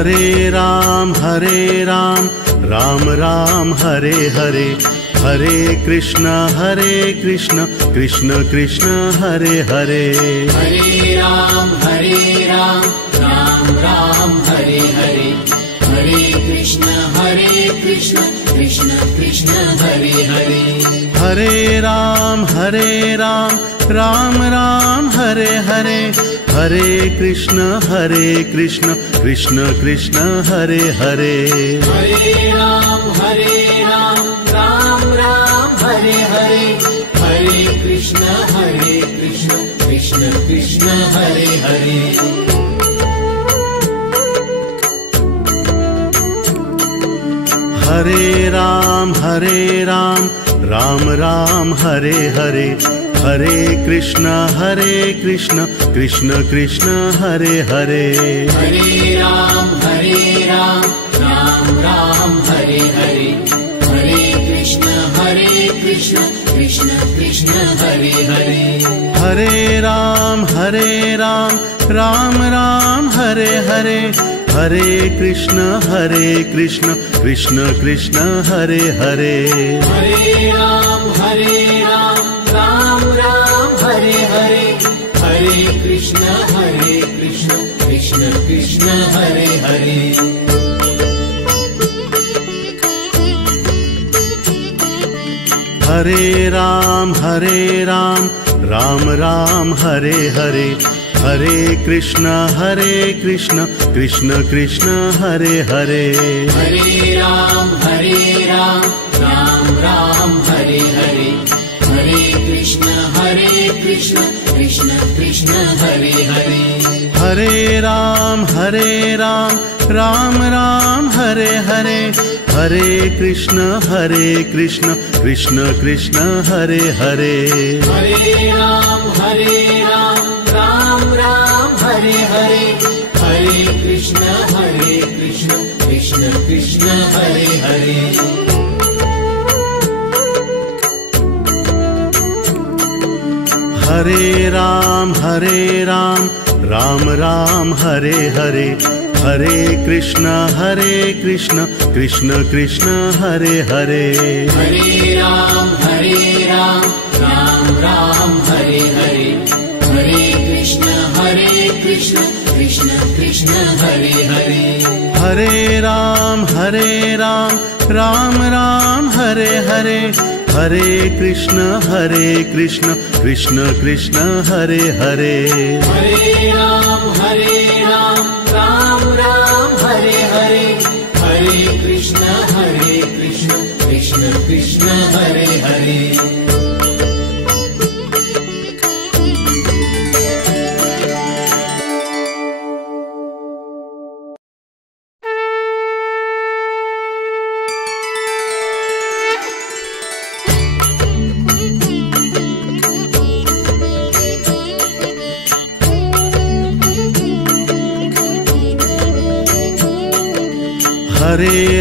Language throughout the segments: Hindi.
हरे राम राम राम हरे हरे, हरे कृष्ण कृष्ण कृष्ण हरे हरे। हरे राम राम राम हरे हरे, हरे कृष्ण कृष्ण कृष्ण हरे हरे। हरे राम राम राम हरे हरे, हरे कृष्ण कृष्ण कृष्ण हरे हरे। हरे राम राम राम हरे हरे, हरे कृष्ण कृष्ण कृष्ण हरे हरे। हरे राम राम राम हरे हरे, हरे कृष्ण कृष्ण कृष्ण हरे हरे। हरे राम राम राम हरे हरे, हरे कृष्ण कृष्ण कृष्ण हरे हरे। हरे राम राम राम हरे हरे, हरे कृष्ण कृष्ण कृष्ण हरे हरे। हरे राम राम राम हरे हरे, हरे कृष्ण कृष्ण कृष्ण हरे हरे। हरे राम राम राम हरे हरे, हरे कृष्ण कृष्ण कृष्ण हरे हरे। हरे राम राम राम हरे हरे, हरे कृष्ण कृष्ण कृष्ण हरे हरे। हरे राम राम राम हरे हरे, हरे कृष्ण कृष्ण कृष्ण हरे हरे। हरे राम राम राम हरे हरे, हरे कृष्ण कृष्ण कृष्ण हरे हरे। हरे राम राम राम हरे हरे, हरे कृष्ण कृष्ण कृष्ण हरे हरे। हरे राम राम राम हरे हरे, हरे कृष्ण कृष्ण कृष्ण हरे हरे। हरे राम राम राम हरे हरे, हरे कृष्ण कृष्ण कृष्ण हरे हरे। हरे राम राम राम हरे हरे, हरे कृष्ण कृष्ण कृष्ण हरे हरे। हरे राम राम राम हरे हरे, हरे कृष्ण कृष्ण कृष्ण हरे हरे। हरे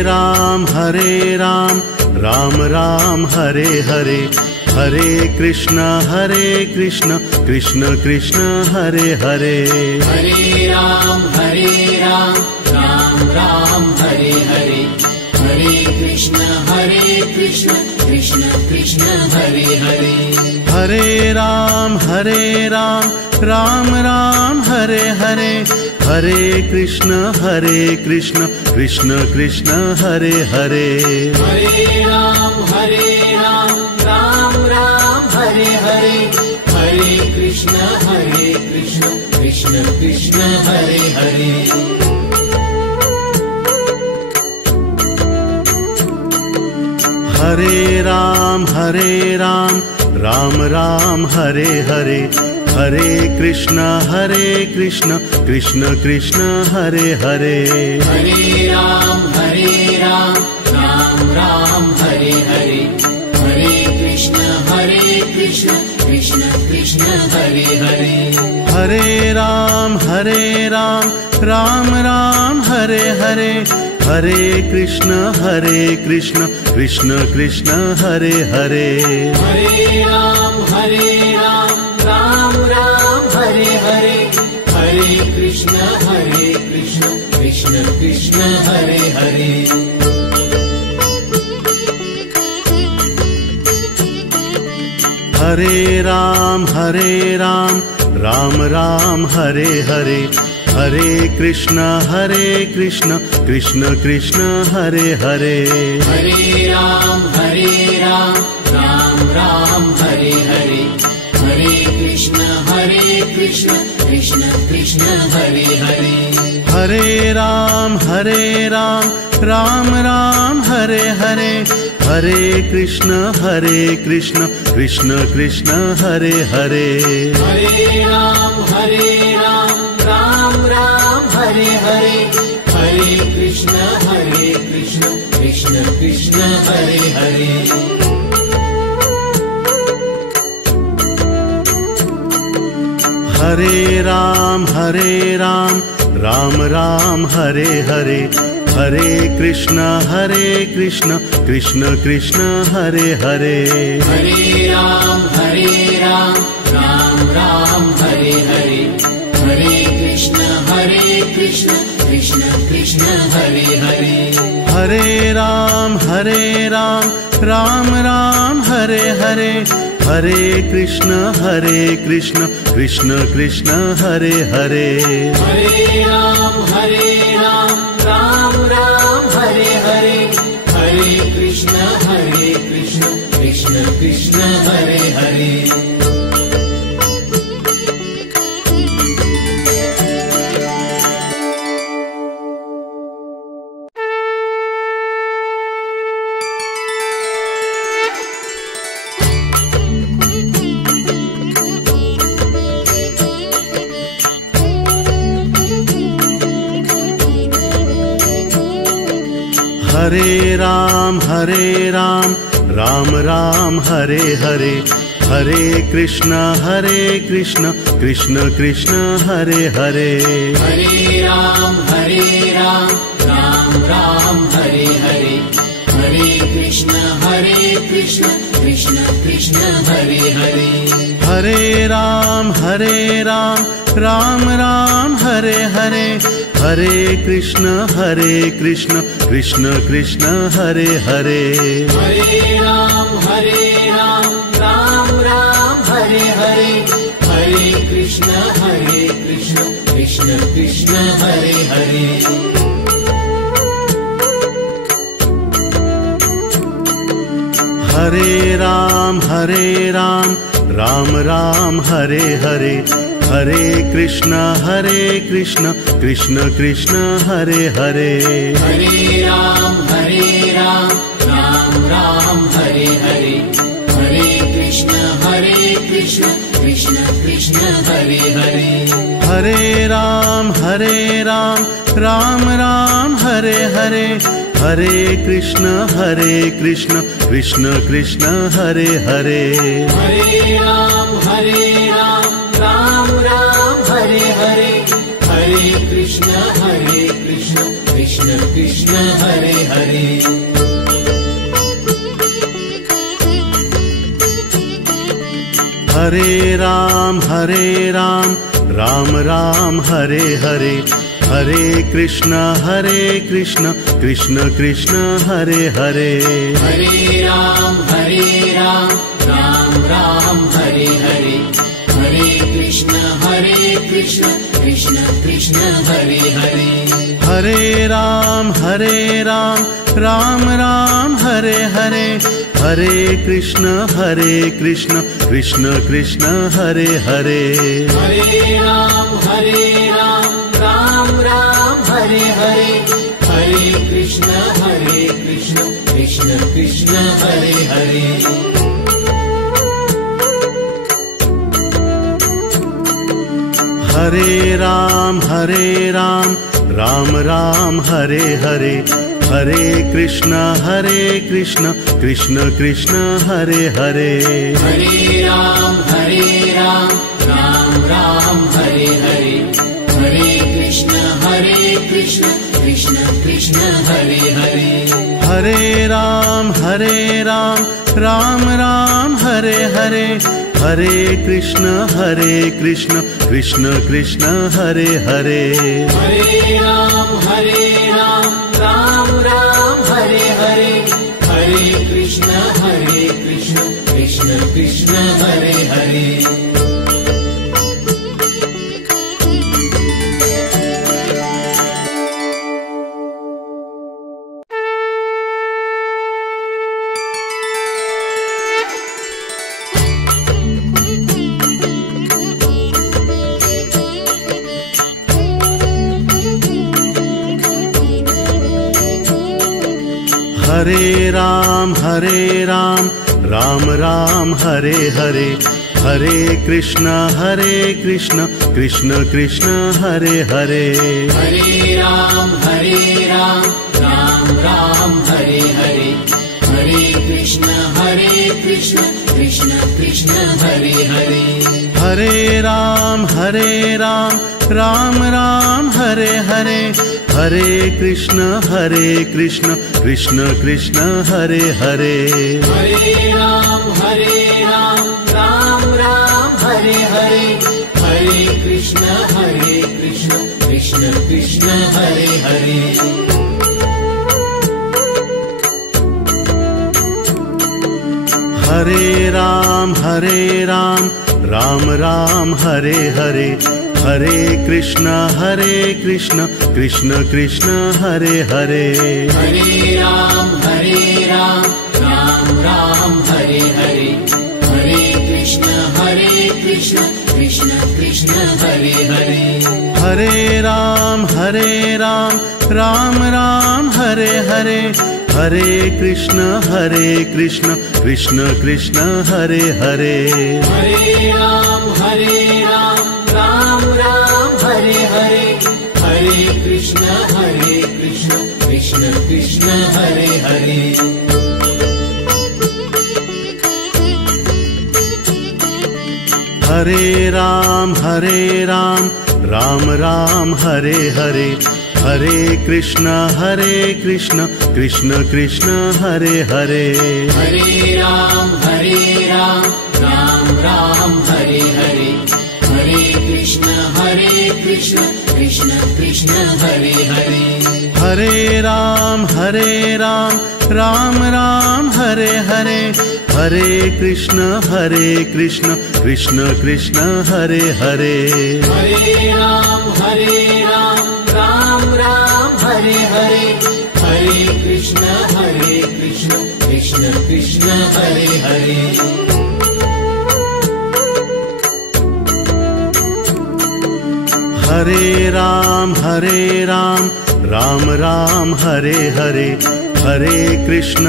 राम राम राम हरे हरे, हरे कृष्ण कृष्ण कृष्ण हरे हरे। हरे राम राम राम हरे हरे, हरे कृष्ण कृष्ण कृष्ण हरे हरे। हरे राम राम राम हरे हरे, हरे कृष्ण कृष्ण कृष्ण हरे हरे। हरे राम राम राम हरे हरे, हरे कृष्ण कृष्ण कृष्ण हरे हरे। हरे राम राम राम हरे हरे, हरे कृष्ण कृष्ण कृष्ण हरे हरे। हरे राम राम राम हरे हरे, हरे कृष्ण कृष्ण कृष्ण हरे हरे। हरे राम राम राम हरे हरे, हरे कृष्ण कृष्ण कृष्ण कृष्ण हरे हरे हरे राम राम राम हरे हरे हरे कृष्ण कृष्ण कृष्ण हरे हरे हरे राम राम राम हरे हरे हरे कृष्ण कृष्ण कृष्ण हरे हरे हरे राम राम राम हरे हरे हरे कृष्ण कृष्ण कृष्ण हरे हरे हरे राम राम राम हरे हरे हरे कृष्ण कृष्ण कृष्ण हरे हरे हरे राम राम राम हरे हरे हरे कृष्ण कृष्ण कृष्ण हरे हरे हरे राम राम राम हरे हरे हरे कृष्ण कृष्ण कृष्ण हरे हरे हरे राम राम राम हरे हरे हरे कृष्ण कृष्ण कृष्ण हरे हरे हरे राम राम राम हरे हरे हरे कृष्ण कृष्ण कृष्ण हरे हरे हरे राम राम राम हरे हरे हरे कृष्ण कृष्ण कृष्ण हरे हरे हरे राम राम राम हरे हरे हरे कृष्ण कृष्ण कृष्ण हरे हरे हरे राम राम राम हरे हरे हरे कृष्ण कृष्ण कृष्ण हरे हरे हरे राम राम राम हरे हरे हरे कृष्ण कृष्ण कृष्ण हरे हरे हरे राम राम राम हरे हरे हरे कृष्ण कृष्ण कृष्ण हरे हरे हरे राम राम राम हरे हरे हरे कृष्ण कृष्ण कृष्ण हरे हरे हरे राम राम राम हरे हरे हरे कृष्ण कृष्ण कृष्ण हरे हरे हरे राम राम राम हरे हरे हरे कृष्ण कृष्ण कृष्ण हरे हरे हरे राम राम राम हरे हरे हरे कृष्ण कृष्ण कृष्ण हरे हरे हरे राम राम राम हरे हरे हरे कृष्ण कृष्ण कृष्ण हरे हरे हरे राम राम राम हरे हरे हरे कृष्ण कृष्ण कृष्ण हरे हरे हरे राम राम राम हरे हरे हरे कृष्ण कृष्ण कृष्ण हरे हरे हरे राम राम राम हरे हरे हरे कृष्ण कृष्ण कृष्ण हरे हरे हरे राम राम राम हरे हरे हरे कृष्ण कृष्ण कृष्ण हरे हरे हरे राम राम राम हरे हरे हरे कृष्ण कृष्ण कृष्ण हरे हरे हरे राम हरे राम राम राम हरे हरे, हरे कृष्ण कृष्ण कृष्ण हरे हरे। हरे राम राम राम हरे हरे, हरे कृष्ण कृष्ण कृष्ण हरे हरे। हरे राम राम राम हरे हरे, हरे कृष्ण कृष्ण कृष्ण हरे हरे। हरे राम राम राम हरे हरे, हरे कृष्ण कृष्ण कृष्ण हरे हरे। हरे राम राम राम हरे हरे, हरे कृष्ण कृष्ण कृष्ण हरे हरे। हरे राम राम राम हरे हरे, हरे कृष्ण कृष्ण कृष्ण हरे हरे। हरे राम राम राम हरे हरे, हरे कृष्ण कृष्ण कृष्ण हरे हरे। हरे राम राम राम हरे हरे, हरे कृष्ण कृष्ण कृष्ण हरे हरे। हरे राम राम राम हरे हरे, हरे कृष्ण कृष्ण कृष्ण हरे हरे। हरे राम राम राम हरे हरे, हरे कृष्ण कृष्ण कृष्ण हरे हरे। हरे राम राम राम हरे हरे, हरे कृष्ण कृष्ण कृष्ण हरे हरे। हरे राम राम राम हरे हरे, हरे कृष्ण कृष्ण कृष्ण हरे हरे। हरे राम राम राम हरे हरे, हरे कृष्ण कृष्ण कृष्ण हरे हरे। हरे राम राम राम हरे हरे, हरे कृष्ण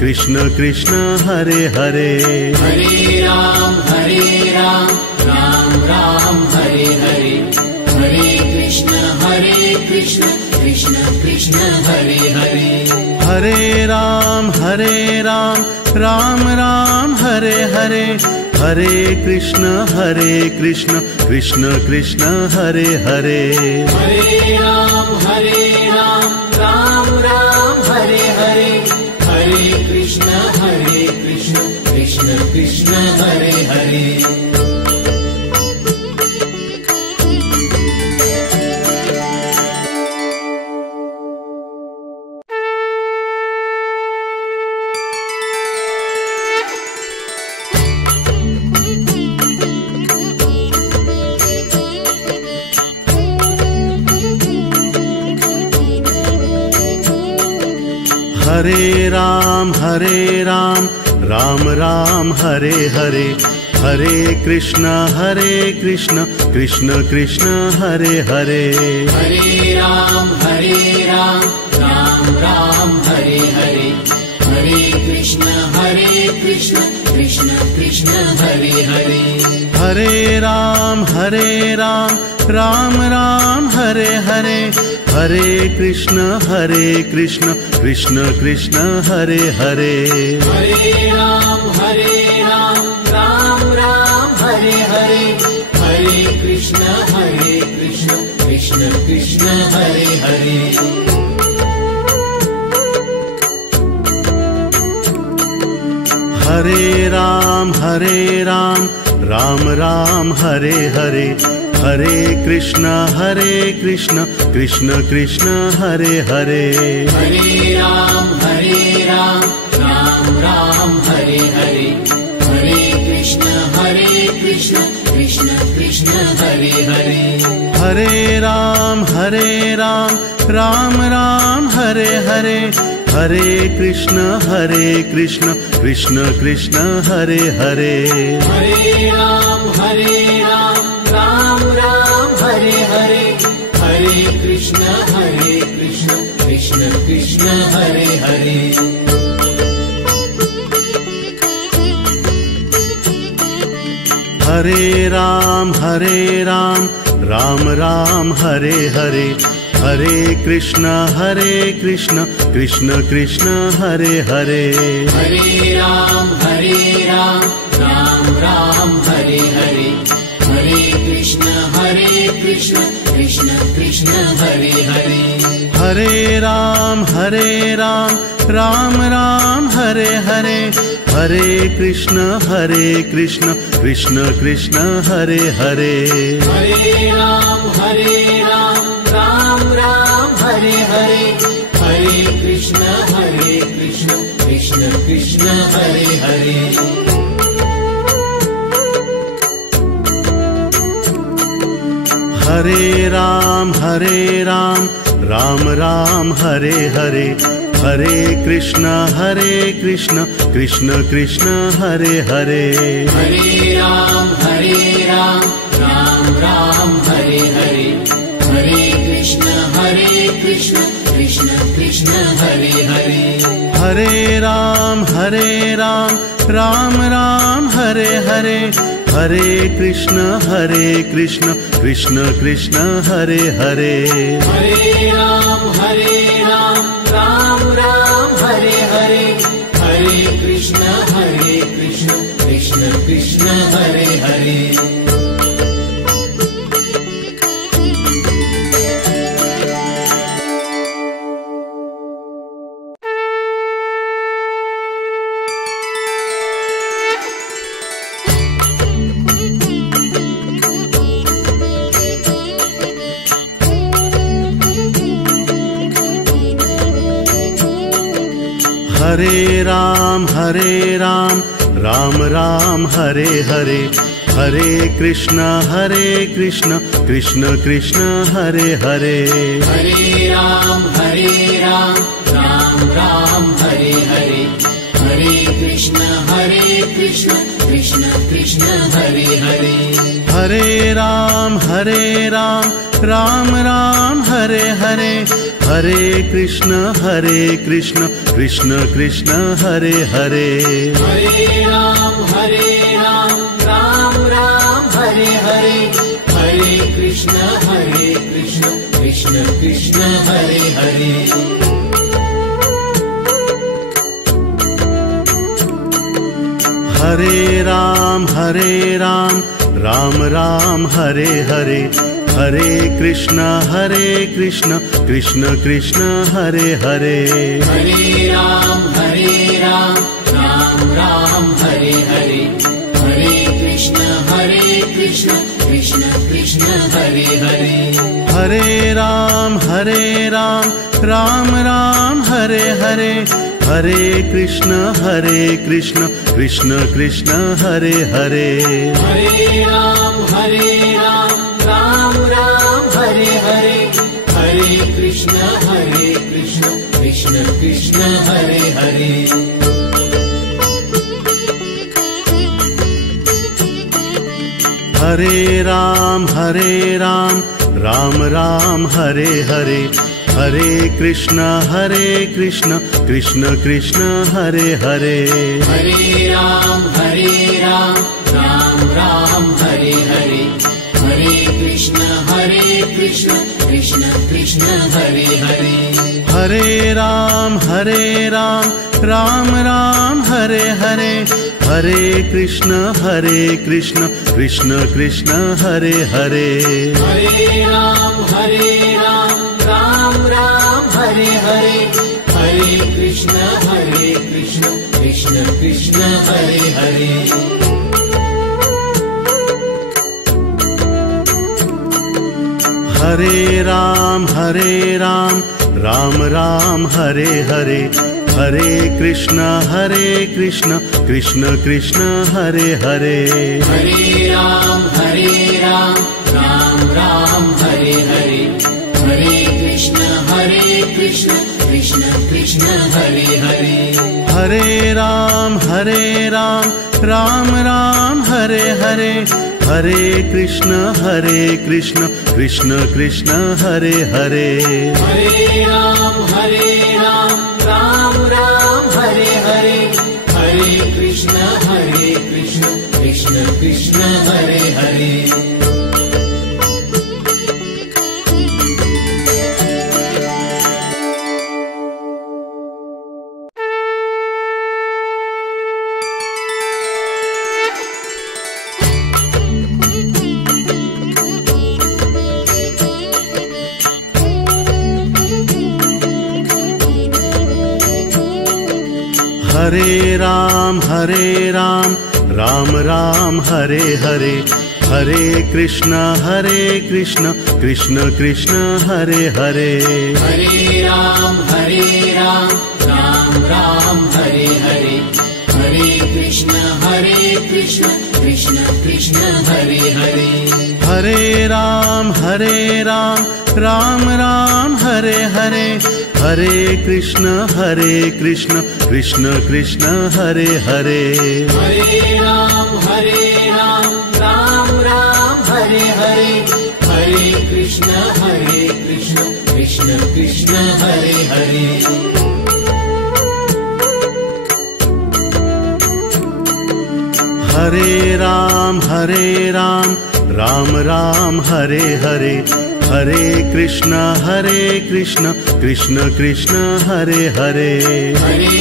कृष्ण कृष्ण हरे हरे। हरे राम राम राम हरे हरे, हरे कृष्ण कृष्ण कृष्ण हरे हरे। हरे राम राम राम हरे हरे, हरे कृष्ण कृष्ण कृष्ण हरे हरे। हरे राम राम राम हरे हरे, हरे कृष्ण कृष्ण कृष्ण हरे हरे। हरे राम राम राम हरे हरे, हरे कृष्ण कृष्ण कृष्ण हरे हरे। हरे राम राम राम हरे हरे, हरे कृष्ण कृष्ण कृष्ण हरे हरे। हरे राम राम राम हरे हरे, हरे कृष्ण कृष्ण कृष्ण हरे हरे। हरे राम राम राम हरे हरे, हरे कृष्ण कृष्ण कृष्ण हरे हरे। हरे राम राम राम हरे हरे, हरे कृष्ण कृष्ण कृष्ण हरे हरे। हरे राम राम राम हरे हरे, हरे कृष्ण कृष्ण कृष्ण हरे हरे। हरे राम राम राम हरे हरे, हरे कृष्ण कृष्ण कृष्ण कृष्ण हरे हरे हरे राम राम राम हरे हरे हरे कृष्ण कृष्ण कृष्ण हरे हरे हरे राम राम राम हरे हरे हरे कृष्ण कृष्ण कृष्ण हरे हरे हरे राम राम राम हरे हरे हरे कृष्ण कृष्ण कृष्ण हरे हरे हरे राम राम राम हरे हरे हरे कृष्ण कृष्ण कृष्ण हरे हरे हरे राम राम राम हरे हरे हरे कृष्ण कृष्ण कृष्ण हरे हरे हरे राम राम राम हरे हरे हरे कृष्ण कृष्ण कृष्ण हरे हरे हरे राम राम राम हरे हरे हरे कृष्ण कृष्ण कृष्ण हरे हरे हरे राम राम राम हरे हरे हरे कृष्ण कृष्ण कृष्ण हरे हरे हरे राम राम राम हरे हरे हरे कृष्ण कृष्ण कृष्ण हरे हरे हरे राम राम राम हरे हरे हरे कृष्ण कृष्ण कृष्ण हरे हरे हरे राम राम राम हरे हरे हरे कृष्ण कृष्ण कृष्ण हरे हरे हरे राम राम राम हरे हरे हरे कृष्ण कृष्ण कृष्ण हरे हरे हरे राम राम राम हरे हरे हरे कृष्ण कृष्ण कृष्ण हरे हरे हरे राम राम राम हरे हरे हरे कृष्ण कृष्ण कृष्ण हरे हरे हरे राम राम राम हरे हरे हरे कृष्ण कृष्ण कृष्ण हरे हरे हरे राम राम राम हरे हरे हरे कृष्ण कृष्ण कृष्ण हरे हरे हरे राम राम राम हरे हरे हरे कृष्ण कृष्ण कृष्ण हरे हरे हरे राम राम राम हरे हरे हरे कृष्ण कृष्ण कृष्ण हरे हरे हरे राम राम राम हरे हरे हरे कृष्ण कृष्ण कृष्ण हरे हरे हरे राम राम राम हरे हरे हरे कृष्ण कृष्ण कृष्ण हरे हरे हरे राम राम राम हरे हरे हरे कृष्ण कृष्ण कृष्ण हरे हरे हरे राम राम राम हरे हरे हरे कृष्ण कृष्ण कृष्ण हरे हरे हरे राम राम राम हरे हरे हरे कृष्ण कृष्ण कृष्ण हरे हरे हरे राम हरे राम राम राम हरे हरे, हरे कृष्ण कृष्ण कृष्ण हरे हरे। हरे राम राम राम हरे हरे, हरे कृष्ण कृष्ण कृष्ण हरे हरे। हरे राम राम राम हरे हरे, हरे कृष्ण कृष्ण कृष्ण हरे हरे। हरे राम राम राम हरे हरे, हरे कृष्ण कृष्ण कृष्ण हरे हरे। हरे राम राम राम हरे हरे, हरे कृष्ण कृष्ण कृष्ण हरे हरे। हरे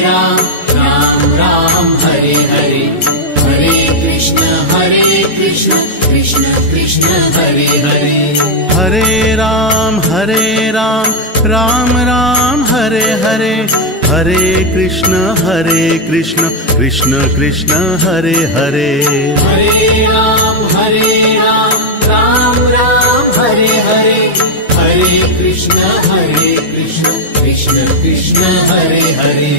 राम राम राम हरे हरे, हरे कृष्ण कृष्ण कृष्ण हरे हरे। हरे राम राम राम हरे हरे, हरे कृष्ण कृष्ण कृष्ण हरे हरे। हरे राम राम राम हरे हरे, हरे कृष्ण कृष्ण कृष्ण हरे हरे।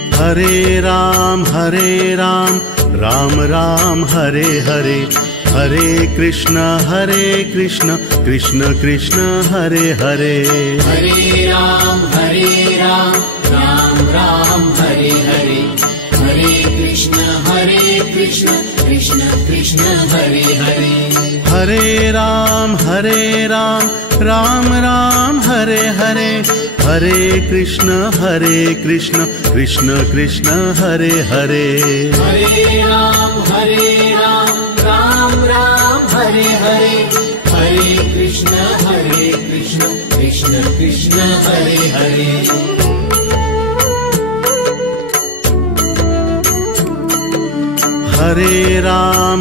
हरे राम राम राम हरे हरे, हरे कृष्ण कृष्ण कृष्ण हरे हरे। हरे राम राम राम हरे हरे, हरे कृष्ण कृष्ण कृष्ण हरे हरे। हरे राम राम राम हरे हरे, हरे कृष्ण कृष्ण कृष्ण हरे हरे। हरे राम राम राम हरे हरे, हरे कृष्ण कृष्ण कृष्ण हरे हरे। हरे राम राम राम हरे हरे, हरे कृष्ण कृष्ण कृष्ण हरे हरे। हरे राम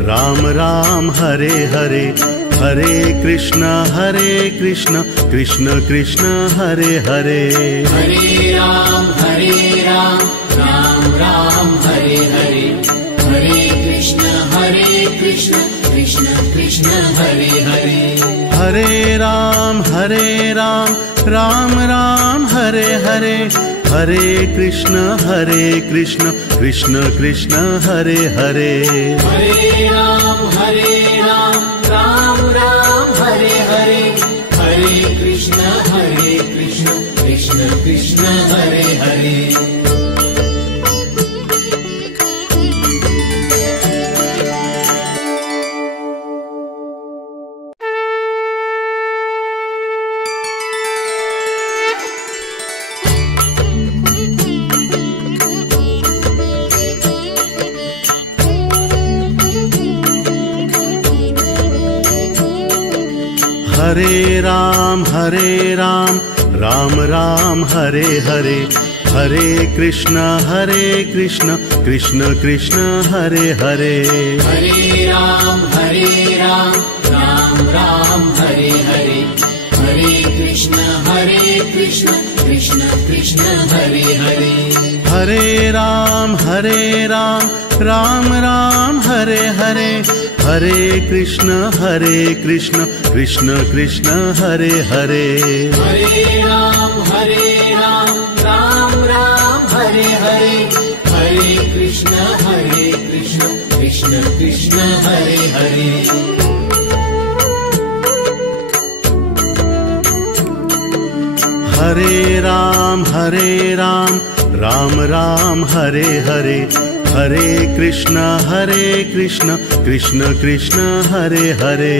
राम राम हरे हरे, हरे कृष्ण कृष्ण कृष्ण हरे हरे। हरे राम राम राम हरे हरे, हरे कृष्ण कृष्ण कृष्ण हरे हरे। हरे राम राम राम हरे हरे, हरे कृष्ण कृष्ण कृष्ण हरे हरे। हरे राम राम राम हरे हरे, हरे कृष्ण कृष्ण कृष्ण हरे हरे। हरे राम राम राम हरे हरे, हरे कृष्ण कृष्ण कृष्ण हरे हरे। हरे राम राम राम हरे हरे, हरे कृष्ण कृष्ण कृष्ण हरे हरे। हरे राम राम राम हरे हरे, हरे कृष्ण कृष्ण कृष्ण हरे हरे। हरे राम राम राम हरे हरे, हरे कृष्ण कृष्ण कृष्ण हरे हरे।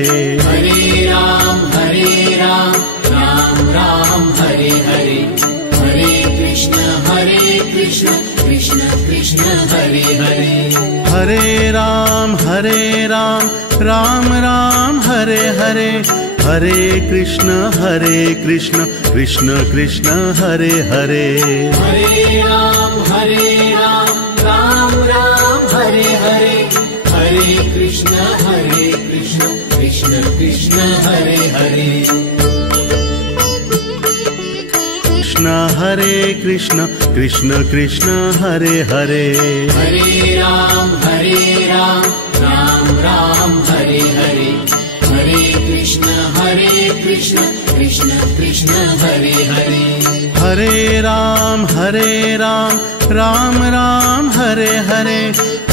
हरे राम राम राम हरे हरे, हरे कृष्ण कृष्ण कृष्ण हरे हरे। हरे राम राम राम हरे हरे, हरे कृष्ण कृष्ण कृष्ण हरे हरे। हरे राम राम राम हरे हरे, हरे कृष्ण कृष्ण कृष्ण कृष्ण हरे हरे कृष्ण हरे कृष्ण कृष्ण कृष्ण हरे हरे हरे राम राम राम हरे हरे हरे कृष्ण कृष्ण कृष्ण हरे हरे हरे राम राम राम हरे हरे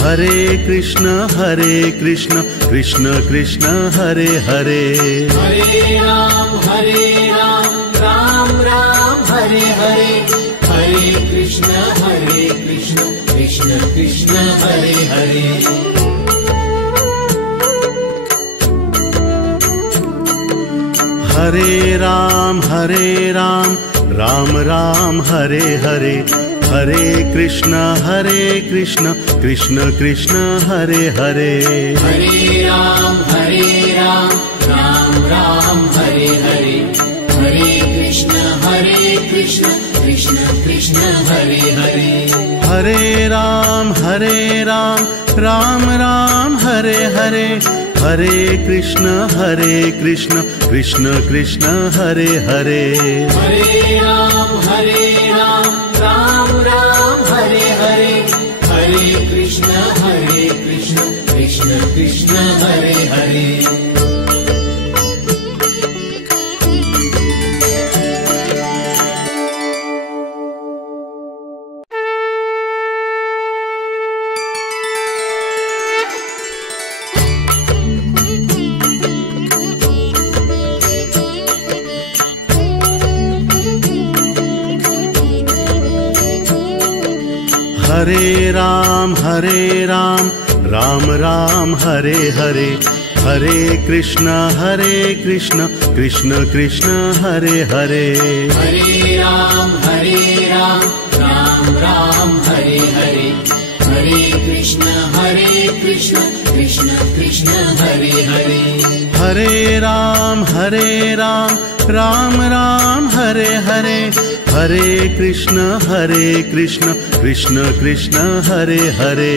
हरे कृष्ण कृष्ण कृष्ण हरे हरे हरे राम राम राम हरे हरे हरे कृष्ण कृष्ण कृष्ण हरे हरे हरे राम राम राम हरे हरे हरे कृष्ण कृष्ण कृष्ण हरे हरे हरे राम राम हरे हरे हरे कृष्ण कृष्ण कृष्ण हरे हरे हरे राम राम राम हरे हरे हरे कृष्ण कृष्ण कृष्ण हरे हरे हरे राम राम राम हरे हरे हरे कृष्ण कृष्ण कृष्ण हरे हरे हरे राम राम राम हरे हरे हरे कृष्ण कृष्ण कृष्ण हरे हरे हरे राम राम राम हरे हरे हरे कृष्ण कृष्ण कृष्ण हरे हरे हरे राम राम राम हरे हरे हरे कृष्ण कृष्ण कृष्ण हरे हरे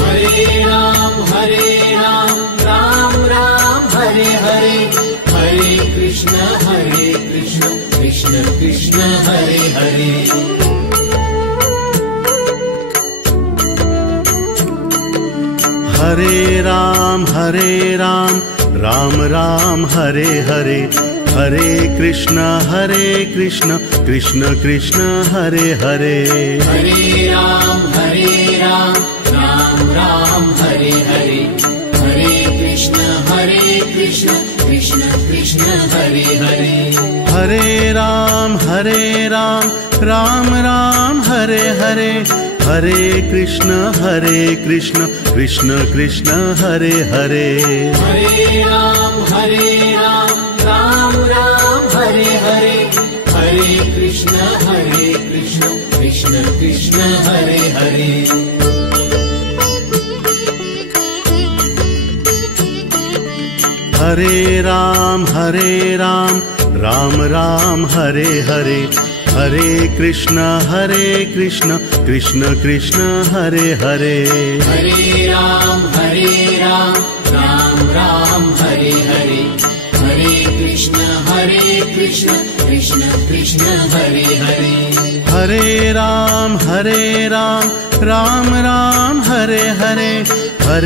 हरे राम राम राम हरे हरे हरे कृष्ण कृष्ण कृष्ण हरे हरे हरे राम राम राम हरे हरे हरे कृष्ण कृष्ण कृष्ण हरे हरे हरे राम राम राम हरे हरे हरे कृष्ण कृष्ण कृष्ण हरे हरे हरे राम राम राम हरे हरे हरे कृष्ण कृष्ण कृष्ण हरे हरे हरे राम राम राम हरे हरे हरे कृष्ण कृष्ण कृष्ण हरे हरे हरे राम राम राम हरे हरे हरे कृष्ण कृष्ण कृष्ण हरे हरे हरे राम राम राम हरे हरे हरे कृष्ण कृष्ण कृष्ण हरे हरे हरे राम राम राम हरे हरे हरे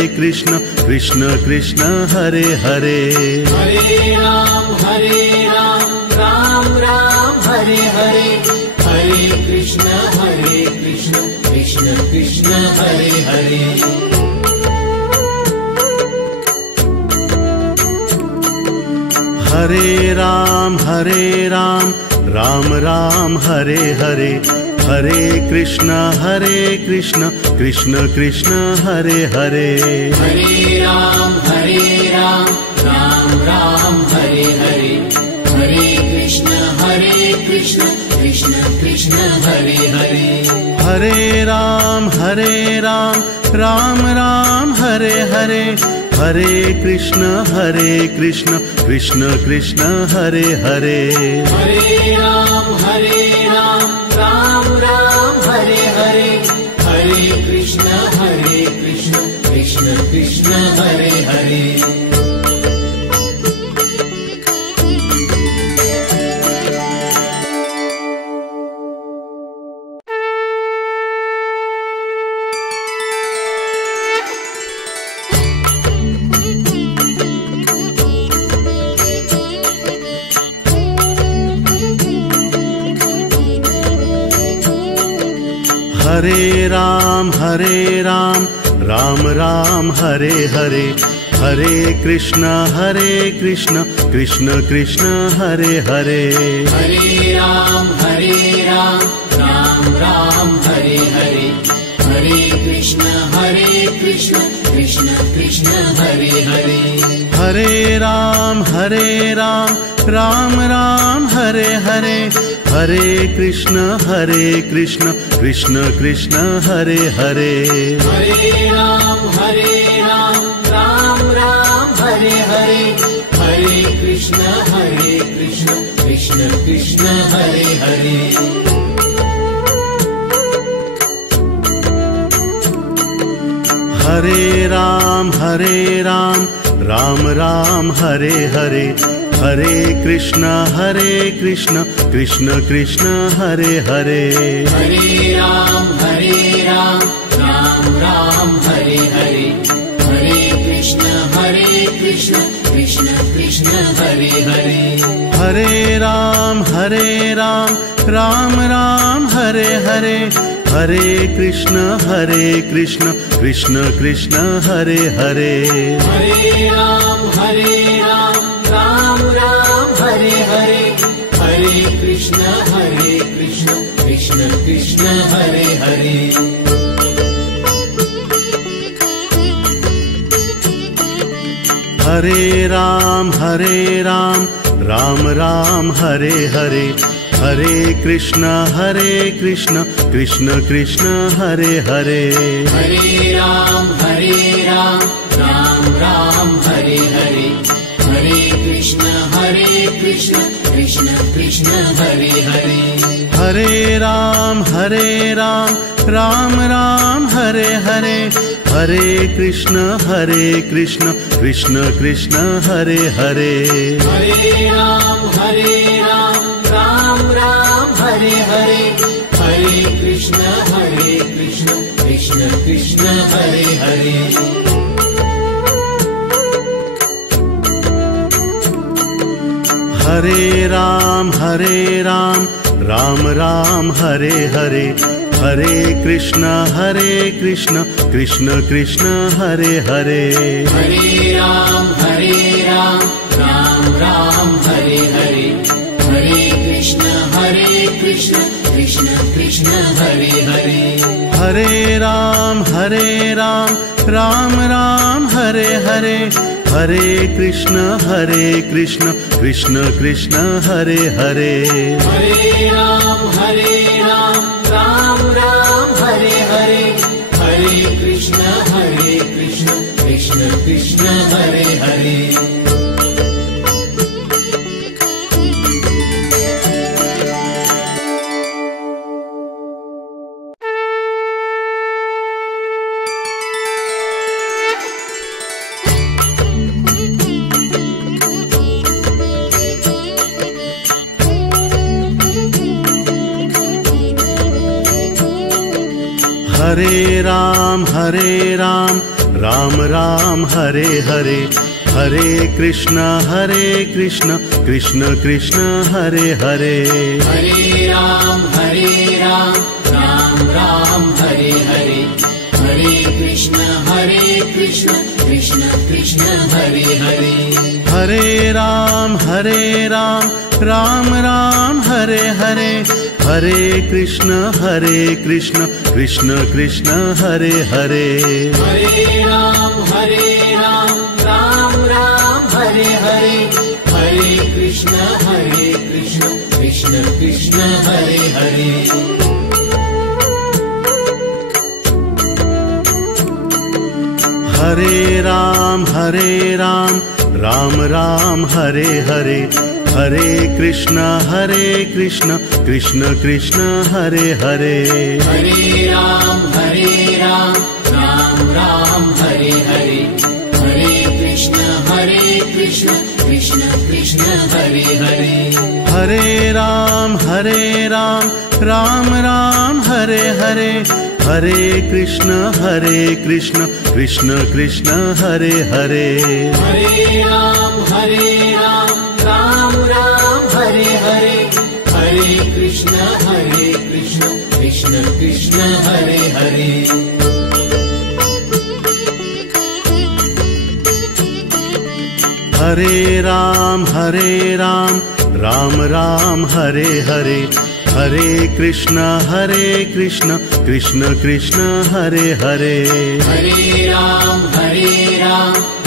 कृष्ण कृष्ण कृष्ण हरे हरे हरे राम राम राम हरे हरे हरे कृष्ण कृष्ण कृष्ण हरे हरे हरे राम राम राम हरे हरे हरे कृष्ण कृष्ण कृष्ण हरे हरे हरे राम राम राम हरे हरे हरे कृष्ण कृष्ण कृष्ण हरे हरे हरे राम राम राम हरे हरे हरे कृष्ण कृष्ण कृष्ण हरे हरे हरे राम राम राम हरे हरे हरे कृष्ण कृष्ण कृष्ण कृष्ण हरे हरे हरे राम राम राम हरे हरे हरे कृष्ण कृष्ण कृष्ण हरे हरे हरे राम राम राम हरे हरे हरे कृष्ण कृष्ण कृष्ण हरे हरे हरे राम राम राम हरे हरे हरे कृष्ण कृष्ण कृष्ण हरे हरे हरे राम राम राम हरे हरे हरे कृष्ण कृष्ण कृष्ण हरे हरे हरे राम राम राम हरे हरे हरे कृष्ण कृष्ण कृष्ण हरे हरे हरे राम राम राम हरे हरे हरे कृष्ण कृष्ण कृष्ण हरे हरे हरे राम राम राम हरे हरे हरे कृष्ण कृष्ण कृष्ण हरे हरे हरे राम राम राम हरे हरे हरे कृष्ण कृष्ण कृष्ण हरे हरे हरे राम राम राम हरे हरे हरे कृष्ण कृष्ण कृष्ण हरे हरे हरे राम राम राम हरे हरे हरे कृष्ण कृष्ण कृष्ण हरे हरे हरे राम राम राम हरे हरे हरे कृष्ण कृष्ण कृष्ण हरे हरे हरे राम राम राम हरे हरे हरे कृष्ण कृष्ण कृष्ण हरे हरे हरे राम राम राम हरे हरे हरे कृष्ण कृष्ण कृष्ण हरे हरे हरे राम राम राम हरे हरे हरे कृष्ण कृष्ण कृष्ण हरे हरे हरे राम राम राम हरे हरे हरे कृष्ण कृष्ण कृष्ण हरे हरे हरे राम राम राम हरे हरे हरे कृष्ण कृष्ण कृष्ण हरे हरे हरे राम राम राम हरे हरे हरे कृष्ण कृष्ण कृष्ण हरे हरे हरे राम राम राम हरे हरे हरे कृष्ण कृष्ण कृष्ण हरे हरे हरे राम राम राम हरे हरे हरे कृष्ण कृष्ण कृष्ण हरे हरे हरे राम राम राम हरे हरे हरे कृष्ण कृष्ण कृष्ण हरे हरे हरे राम राम राम हरे हरे हरे कृष्ण कृष्ण कृष्ण हरे हरे हरे राम राम राम हरे हरे राम राम हरे हरे, हरे कृष्ण कृष्ण कृष्ण हरे हरे। हरे राम राम राम हरे हरे, हरे कृष्ण कृष्ण कृष्ण हरे हरे। हरे राम राम राम हरे हरे, हरे कृष्ण कृष्ण कृष्ण हरे हरे। हरे राम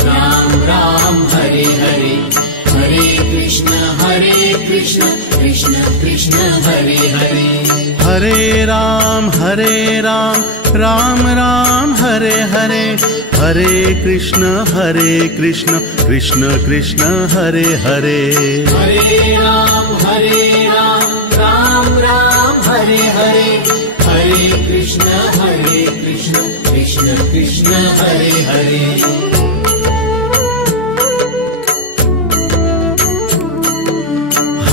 राम राम हरे हरे, हरे कृष्ण कृष्ण कृष्ण हरे हरे। हरे राम राम राम हरे हरे, हरे कृष्ण कृष्ण कृष्ण हरे हरे। हरे राम राम राम हरे हरे, हरे कृष्ण कृष्ण कृष्ण हरे हरे।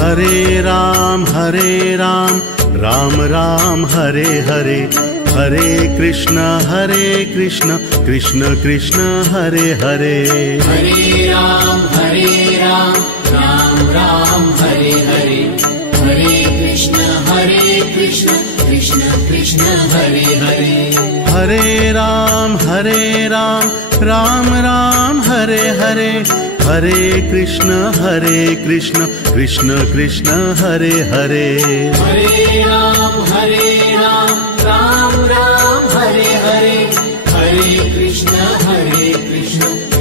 हरे राम राम राम हरे हरे, हरे कृष्ण कृष्ण कृष्ण हरे हरे। हरे राम राम राम हरे हरे, हरे कृष्ण कृष्ण कृष्ण हरे हरे। हरे राम राम राम हरे हरे, हरे कृष्ण कृष्ण कृष्ण हरे हरे। हरे राम राम राम हरे हरे, हरे कृष्ण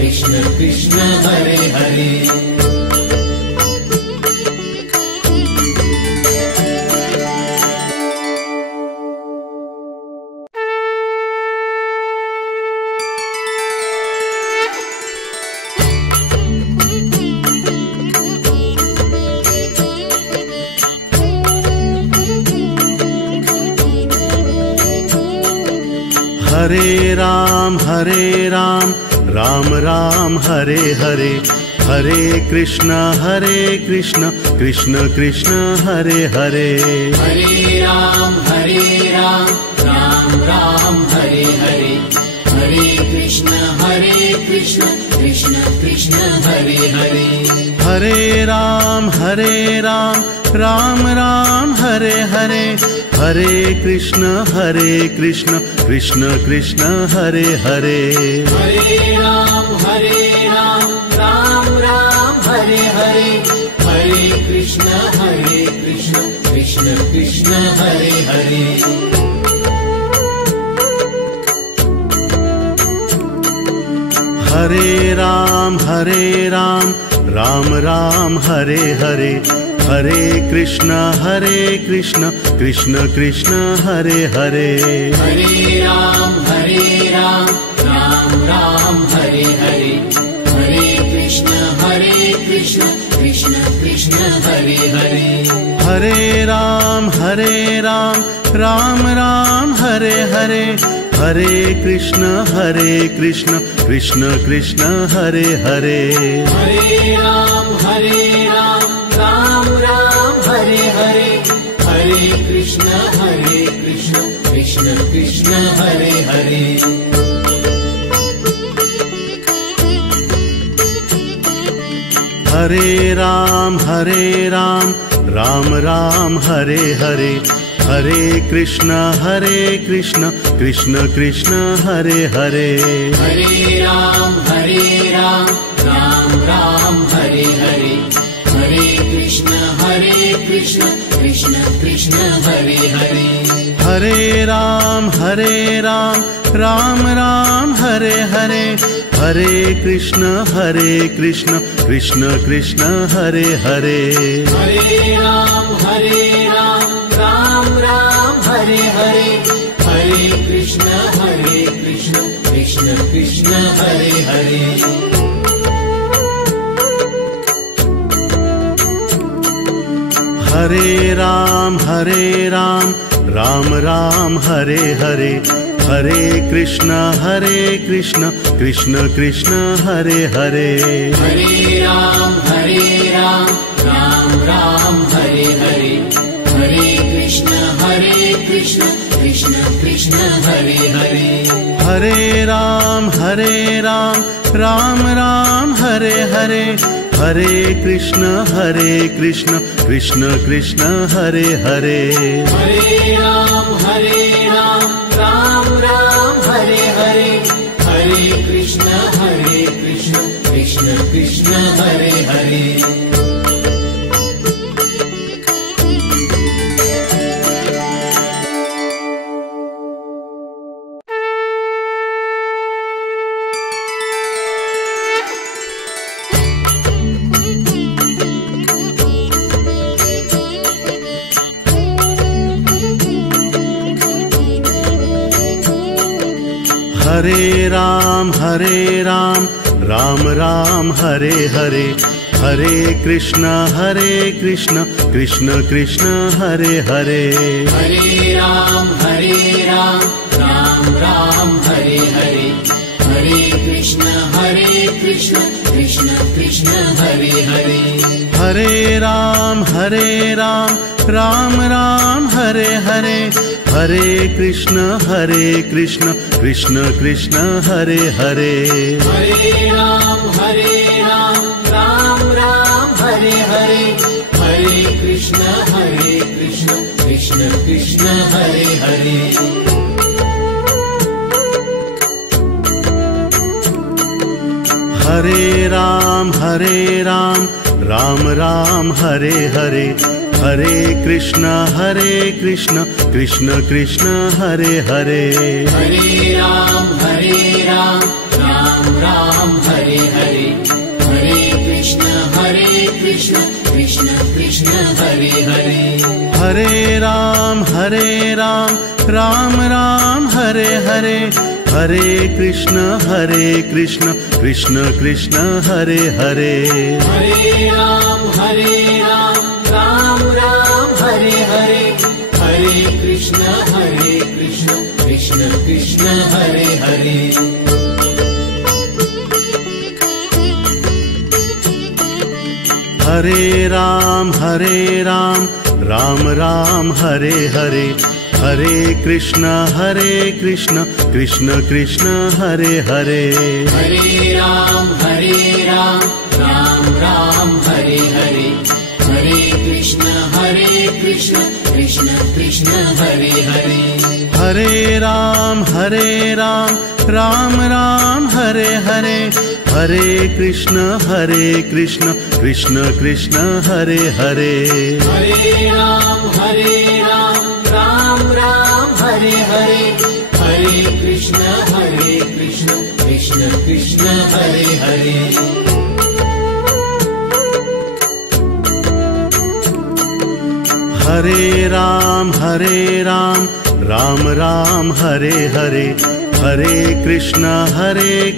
कृष्ण कृष्ण हरे हरे। हरे राम राम राम हरे हरे, हरे कृष्ण कृष्ण कृष्ण हरे हरे। हरे राम राम राम हरे हरे, हरे कृष्ण कृष्ण कृष्ण हरे हरे। हरे राम राम राम हरे हरे, हरे कृष्ण कृष्ण कृष्ण हरे हरे। हरे राम राम राम हरे हरे, हरे कृष्ण कृष्ण कृष्ण हरे हरे। हरे राम राम राम हरे हरे, हरे कृष्ण कृष्ण कृष्ण हरे हरे। हरे राम राम राम हरे हरे, हरे कृष्ण कृष्ण कृष्ण हरे हरे। हरे राम राम राम हरे हरे, हरे कृष्ण कृष्ण कृष्ण हरे हरे। हरे राम राम राम हरे हरे, हरे कृष्ण कृष्ण कृष्ण हरे हरे। हरे राम राम राम हरे हरे, हरे कृष्ण कृष्ण कृष्ण हरे हरे। हरे राम राम राम हरे हरे, हरे कृष्ण कृष्ण कृष्ण हरे हरे। हरे राम राम राम हरे हरे, हरे कृष्ण कृष्ण कृष्ण हरे हरे। हरे राम राम राम हरे हरे, हरे कृष्ण कृष्ण कृष्ण हरे हरे। हरे राम राम राम हरे हरे, हरे कृष्ण कृष्ण कृष्ण हरे हरे। हरे राम राम राम हरे हरे, हरे कृष्ण कृष्ण कृष्ण हरे हरे हरे राम राम राम हरे हरे हरे कृष्ण कृष्ण कृष्ण हरे हरे हरे राम राम राम हरे हरे हरे कृष्ण कृष्ण कृष्ण हरे हरे हरे राम राम राम हरे हरे हरे कृष्ण कृष्ण कृष्ण हरे हरे हरे राम राम राम हरे हरे हरे कृष्ण कृष्ण कृष्ण हरे हरे हरे राम राम राम हरे हरे हरे कृष्ण कृष्ण कृष्ण हरे हरे हरे राम राम राम हरे हरे हरे कृष्ण कृष्ण कृष्ण हरे हरे हरे राम राम राम हरे हरे हरे कृष्ण कृष्ण कृष्ण हरे हरे हरे राम राम राम हरे हरे हरे कृष्ण कृष्ण कृष्ण हरे हरे हरे राम राम राम हरे हरे हरे कृष्ण कृष्ण कृष्ण हरे हरे हरे राम राम राम हरे हरे हरे कृष्ण कृष्ण कृष्ण हरे हरे हरे राम राम राम हरे हरे हरे कृष्ण कृष्ण कृष्ण हरे हरे हरे राम राम राम हरे हरे हरे कृष्ण कृष्ण कृष्ण हरे हरे हरे राम राम राम हरे हरे हरे कृष्ण कृष्ण कृष्ण हरे हरे हरे राम राम राम हरे हरे हरे कृष्ण कृष्ण कृष्ण हरे हरे हरे राम राम राम हरे हरे हरे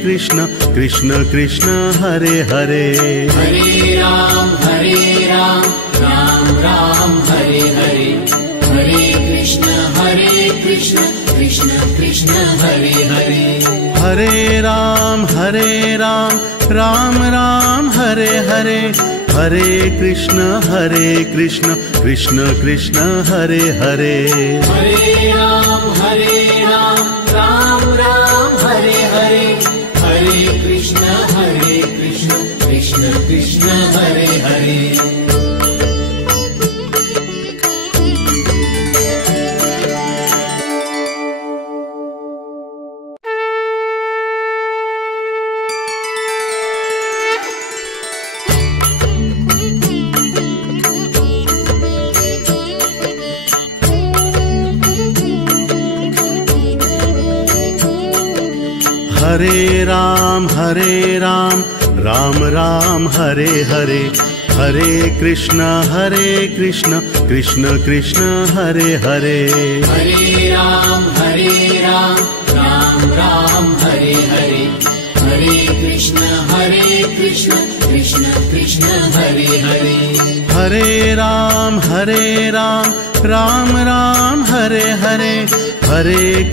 कृष्ण कृष्ण कृष्ण हरे हरे हरे राम राम राम हरे हरे हरे कृष्ण कृष्ण कृष्ण हरे हरे हरे राम राम राम हरे हरे हरे कृष्ण कृष्ण कृष्ण हरे हरे हरे राम राम राम हरे हरे हरे कृष्ण कृष्ण कृष्ण हरे हरे हरे राम राम राम हरे हरे हरे कृष्ण कृष्ण कृष्ण हरे हरे हरे राम राम राम हरे हरे हरे कृष्ण कृष्ण कृष्ण हरे हरे हरे राम राम राम हरे हरे हरे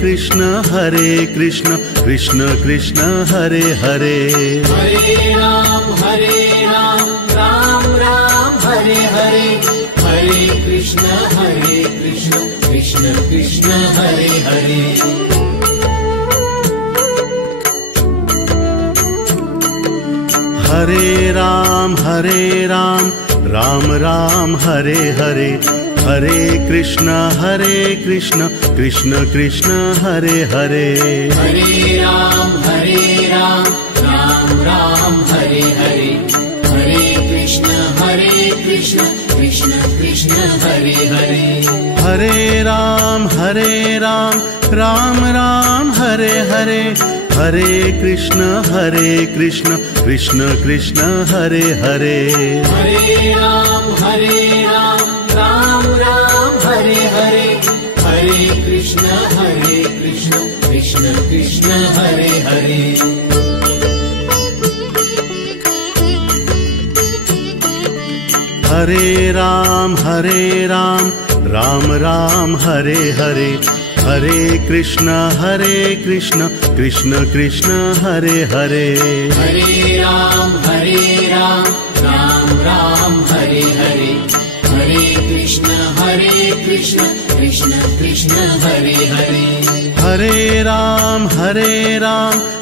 कृष्ण कृष्ण कृष्ण हरे हरे हरे राम राम राम हरे हरे हरे कृष्ण कृष्ण कृष्ण हरे हरे। हरे राम राम राम हरे हरे, हरे कृष्ण कृष्ण कृष्ण हरे हरे। हरे राम राम राम हरे हरे, हरे कृष्ण कृष्ण कृष्ण हरे हरे। हरे राम राम राम हरे हरे, हरे कृष्ण कृष्ण कृष्ण हरे हरे। हरे राम राम राम हरे हरे, हरे कृष्ण कृष्ण कृष्ण हरे हरे। हरे राम राम राम हरे हरे, हरे कृष्ण कृष्ण कृष्ण हरे हरे। हरे राम राम राम हरे हरे, हरे कृष्ण कृष्ण कृष्ण हरे हरे। हरे राम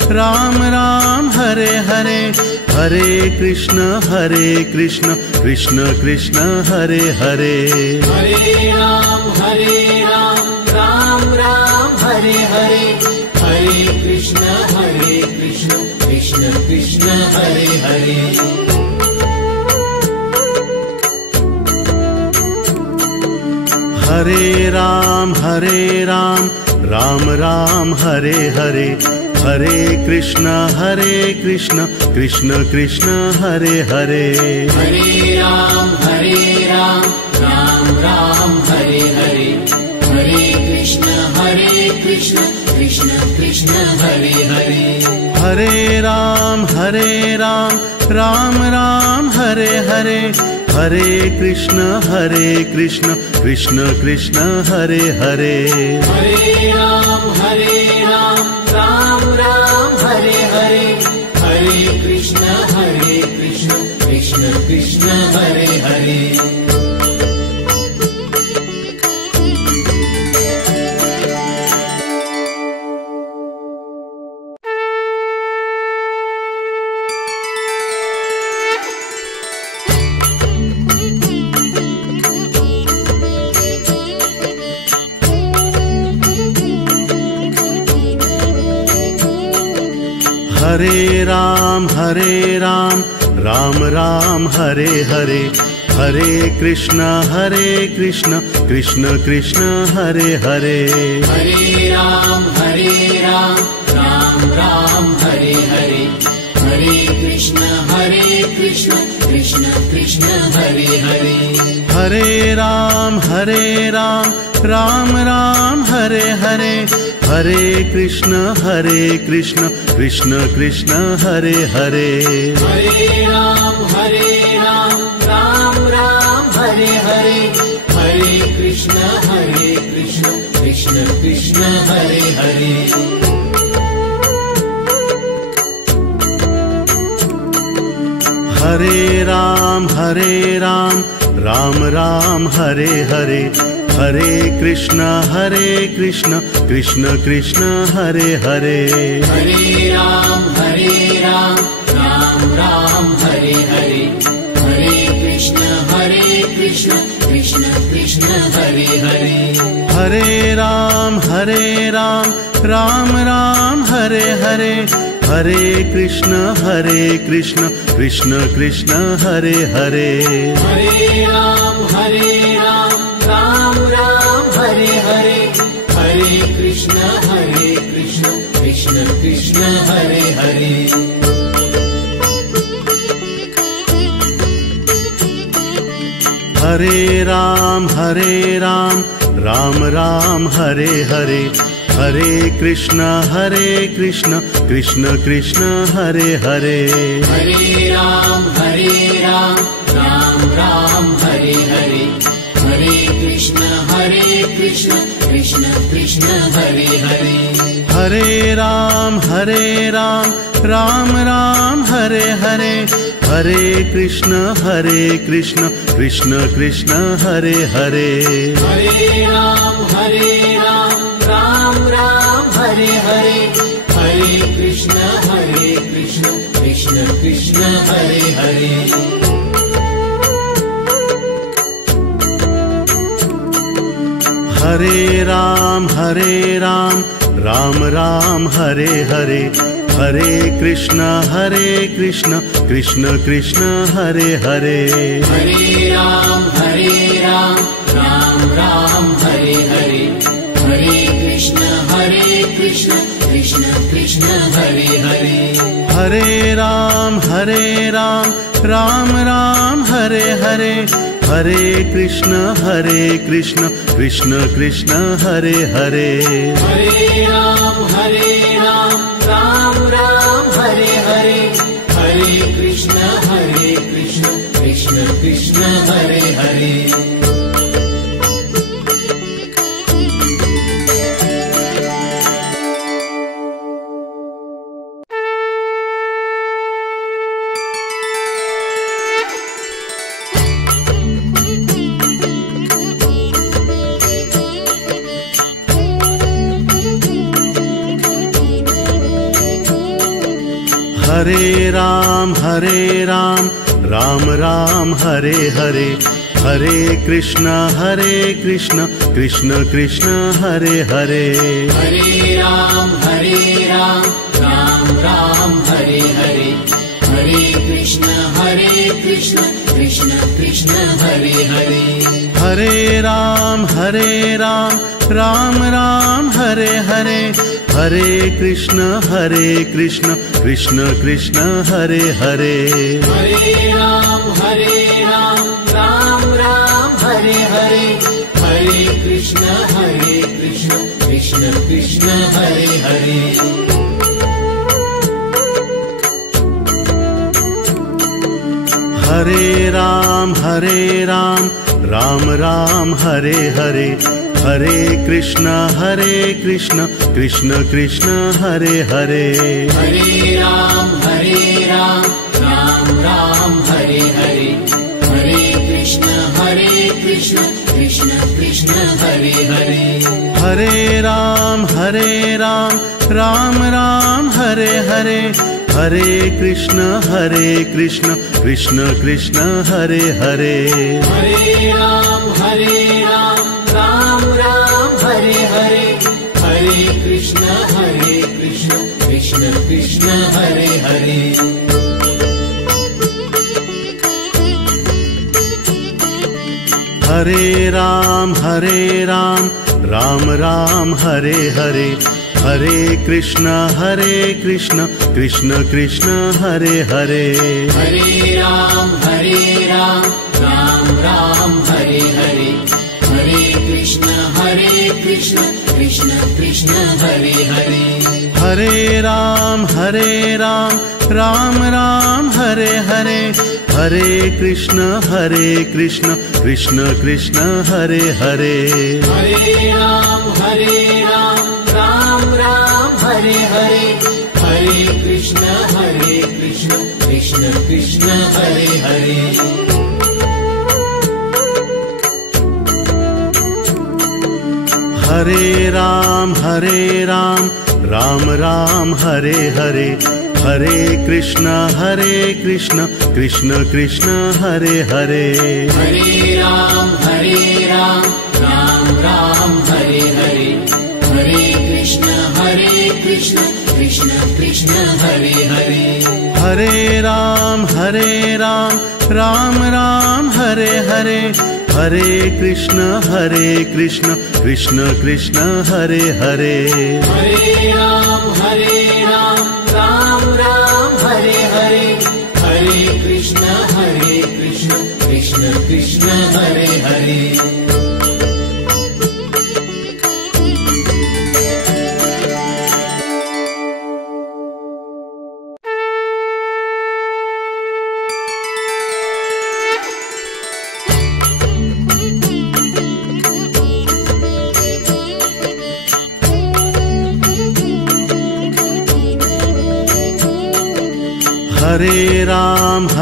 राम राम हरे हरे, हरे कृष्ण कृष्ण कृष्ण हरे हरे। हरे राम राम राम हरे हरे, हरे कृष्ण कृष्ण कृष्ण हरे हरे। हरे राम राम राम हरे हरे, हरे कृष्ण कृष्ण कृष्ण हरे हरे। हरे राम राम राम हरे हरे, हरे कृष्ण कृष्ण कृष्ण हरे हरे। हरे राम राम राम हरे हरे, हरे कृष्ण कृष्ण कृष्ण हरे हरे। हरे राम राम राम हरे हरे, हरे कृष्ण कृष्ण कृष्ण हरे हरे। हरे राम राम राम हरे हरे, हरे कृष्ण कृष्ण कृष्ण हरे हरे। हरे राम राम राम हरे हरे, हरे कृष्ण कृष्ण कृष्ण हरे हरे। हरे राम राम राम हरे हरे, हरे कृष्ण कृष्ण कृष्ण हरे हरे। हरे राम राम राम हरे हरे, हरे कृष्ण कृष्ण कृष्ण हरे हरे। हरे राम राम राम हरे हरे, हरे कृष्ण कृष्ण कृष्ण हरे हरे। हरे राम राम राम हरे हरे, हरे कृष्ण कृष्ण कृष्ण हरे हरे। हरे राम राम राम हरे हरे, हरे कृष्ण कृष्ण कृष्ण हरे हरे। हरे राम राम राम हरे हरे, हरे कृष्ण कृष्ण कृष्ण हरे हरे। हरे राम राम राम हरे हरे, हरे कृष्ण कृष्ण कृष्ण हरे हरे। हरे राम राम राम हरे हरे, हरे कृष्ण कृष्ण कृष्ण हरे हरे। हरे राम राम राम हरे हरे, हरे कृष्ण कृष्ण कृष्ण हरे हरे। हरे राम राम हरे हरे कृष्ण कृष्ण कृष्ण हरे हरे हरे राम राम राम हरे हरे हरे कृष्ण कृष्ण कृष्ण हरे हरे हरे राम राम राम हरे हरे हरे कृष्ण कृष्ण कृष्ण हरे हरे हरे राम राम राम हरे हरे हरे कृष्ण कृष्ण कृष्ण हरे हरे हरे राम राम राम हरे हरे हरे कृष्ण कृष्ण कृष्ण हरे हरे हरे राम राम राम हरे हरे हरे कृष्ण कृष्ण कृष्ण हरे हरे हरे राम राम राम हरे हरे हरे कृष्ण कृष्ण कृष्ण हरे हरे हरे राम राम राम हरे हरे हरे कृष्ण कृष्ण कृष्ण हरे हरे हरे राम राम राम हरे हरे हरे कृष्ण कृष्ण कृष्ण हरे हरे हरे राम राम राम हरे हरे हरे कृष्ण कृष्ण कृष्ण हरे हरे हरे राम राम राम हरे हरे हरे कृष्ण कृष्ण कृष्ण हरे हरे हरे राम राम राम हरे हरे हरे कृष्ण कृष्ण कृष्ण हरे हरे हरे राम राम राम हरे हरे हरे कृष्ण कृष्ण कृष्ण हरे हरे हरे राम राम राम हरे हरे हरे कृष्ण कृष्ण कृष्ण हरे हरे हरे राम राम राम हरे हरे हरे कृष्ण कृष्ण कृष्ण हरे हरे हरे राम राम राम हरे हरे हरे कृष्ण कृष्ण कृष्ण हरे हरे हरे राम राम राम हरे हरे हरे कृष्ण कृष्ण कृष्ण हरे हरे हरे राम राम राम हरे हरे हरे कृष्ण कृष्ण कृष्ण हरे हरे हरे राम राम राम हरे हरे हरे कृष्ण कृष्ण कृष्ण हरे हरे हरे राम राम राम हरे हरे हरे कृष्ण कृष्ण कृष्ण हरे हरे हरे राम राम राम हरे हरे हरे कृष्ण कृष्ण कृष्ण हरे हरे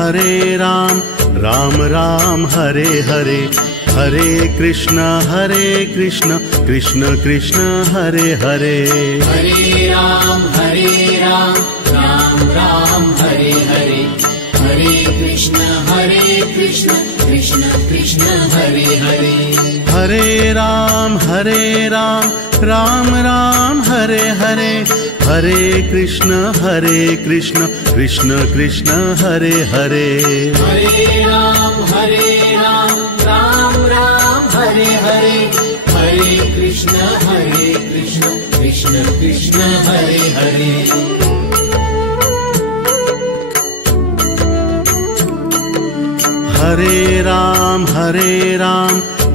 हरे राम राम राम हरे हरे हरे कृष्ण कृष्ण कृष्ण हरे हरे। हरे राम राम राम हरे हरे, हरे कृष्ण कृष्ण कृष्ण हरे हरे। हरे राम राम राम हरे हरे, हरे कृष्ण कृष्ण कृष्ण हरे हरे। हरे राम राम राम हरे हरे, हरे कृष्ण कृष्ण कृष्ण हरे हरे। हरे राम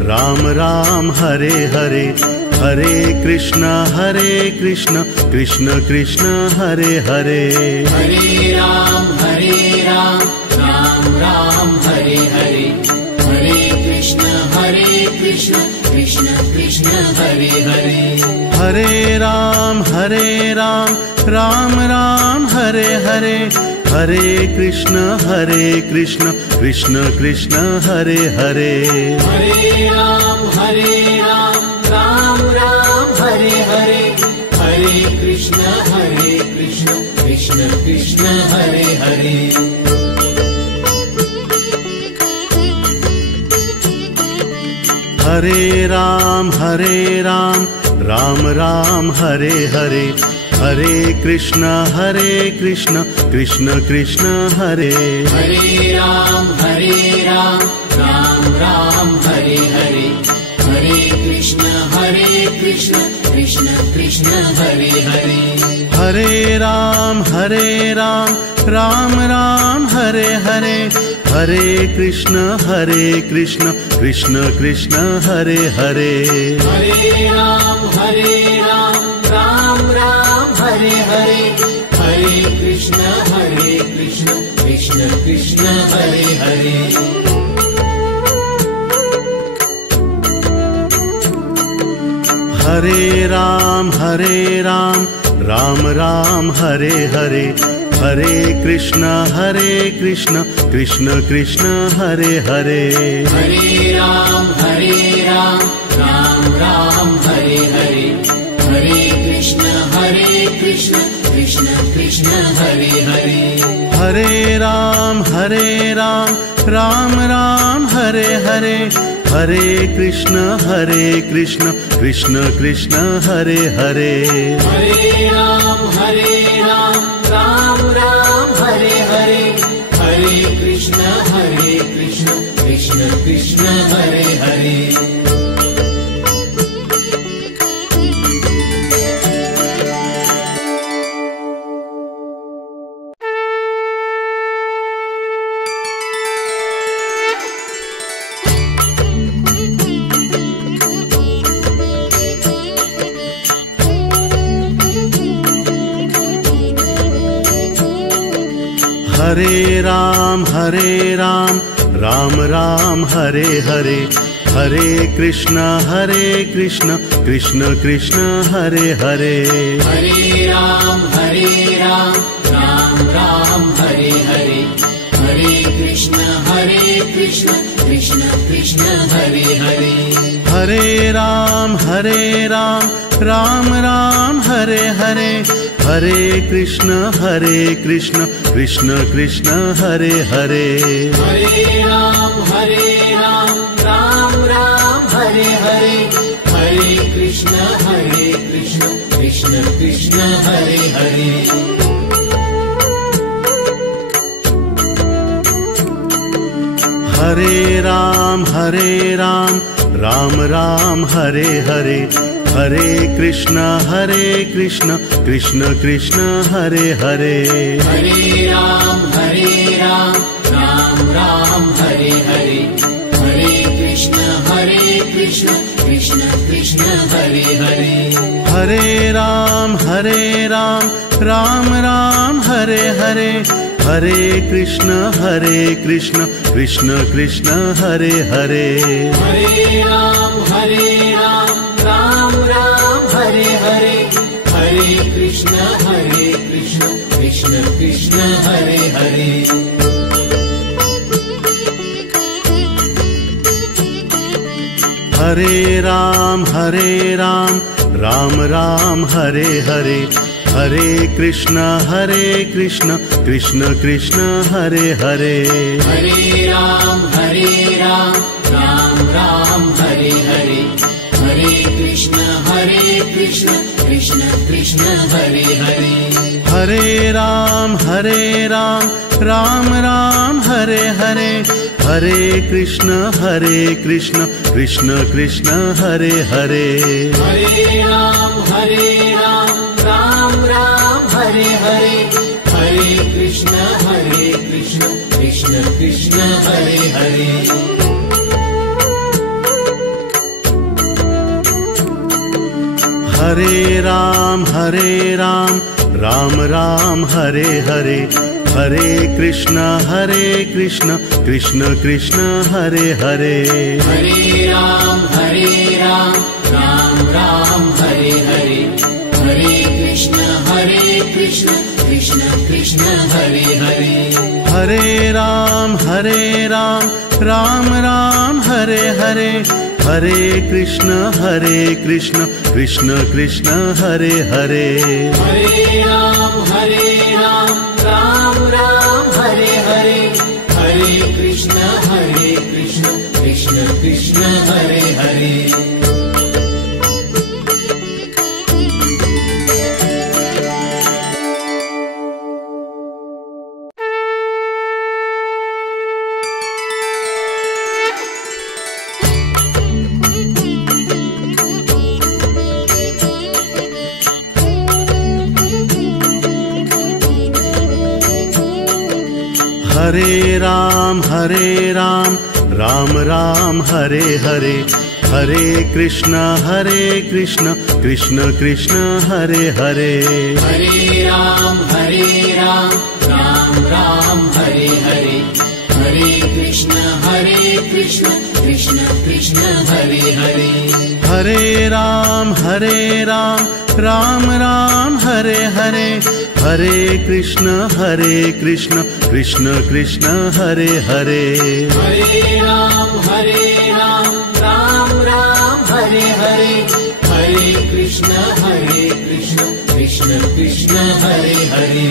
राम राम हरे हरे, हरे कृष्ण कृष्ण कृष्ण हरे हरे। हरे राम राम राम हरे हरे, हरे कृष्ण कृष्ण कृष्ण हरे हरे। हरे राम राम राम हरे हरे, हरे कृष्ण कृष्ण कृष्ण हरे हरे। हरे राम राम राम हरे हरे, हरे कृष्ण कृष्ण कृष्ण हरे हरे। हरे राम राम राम हरे हरे, हरे कृष्ण कृष्ण कृष्ण हरे। हरे राम राम राम हरे हरे, हरे कृष्ण कृष्ण कृष्ण हरे हरे। हरे राम राम राम हरे हरे, हरे कृष्ण कृष्ण कृष्ण हरे हरे। हरे राम राम राम हरे हरे, हरे कृष्ण कृष्ण कृष्ण हरे हरे। हरे राम राम राम हरे हरे, हरे कृष्ण कृष्ण कृष्ण हरे हरे। हरे राम राम राम हरे हरे, हरे कृष्ण कृष्ण कृष्ण हरे हरे। हरे राम राम राम हरे हरे, हरे कृष्ण कृष्ण कृष्ण हरे हरे। हरे राम राम राम हरे हरे, हरे कृष्ण कृष्ण कृष्ण हरे हरे। हरे राम राम राम हरे हरे, हरे कृष्ण कृष्ण कृष्ण हरे हरे। हरे राम राम राम हरे हरे, हरे कृष्ण कृष्ण कृष्ण हरे हरे। हरे राम राम राम हरे हरे, हरे कृष्ण कृष्ण कृष्ण हरे हरे। हरे राम राम राम हरे हरे, हरे कृष्ण कृष्ण कृष्ण हरे हरे। हरे राम राम राम हरे हरे, हरे कृष्ण कृष्ण कृष्ण हरे हरे। हरे राम राम राम हरे हरे, हरे कृष्ण कृष्ण कृष्ण हरे हरे। हरे राम राम राम हरे हरे, हरे कृष्ण कृष्ण कृष्ण हरे हरे। हरे राम राम राम हरे हरे, हरे कृष्ण कृष्ण कृष्ण हरे हरे। हरे राम राम राम हरे हरे, हरे कृष्ण कृष्ण कृष्ण हरे हरे। हरे राम राम राम हरे हरे, हरे कृष्ण कृष्ण कृष्ण हरे हरे। हरे राम राम राम हरे हरे, हरे कृष्ण कृष्ण कृष्ण हरे हरे। हरे राम राम राम हरे हरे, हरे कृष्ण कृष्ण कृष्ण हरे हरे। हरे राम राम राम हरे हरे, हरे कृष्ण कृष्ण कृष्ण हरे हरे। हरे राम राम राम हरे हरे, हरे कृष्ण कृष्ण कृष्ण हरे हरे। हरे राम राम राम हरे हरे, हरे कृष्ण कृष्ण कृष्ण हरे हरे। हरे राम राम राम हरे हरे, हरे कृष्ण कृष्ण कृष्ण हरे हरे। हरे राम राम राम हरे हरे, हरे कृष्ण कृष्ण कृष्ण हरे हरे। हरे राम राम राम हरे हरे, हरे कृष्ण कृष्ण कृष्ण हरे हरे। हरे राम राम राम हरे हरे, हरे कृष्ण कृष्ण कृष्ण हरे हरे। हरे राम राम राम हरे हरे, हरे कृष्ण कृष्ण कृष्ण हरे हरे। हरे राम राम राम हरे हरे, हरे कृष्ण कृष्ण कृष्ण हरे हरे।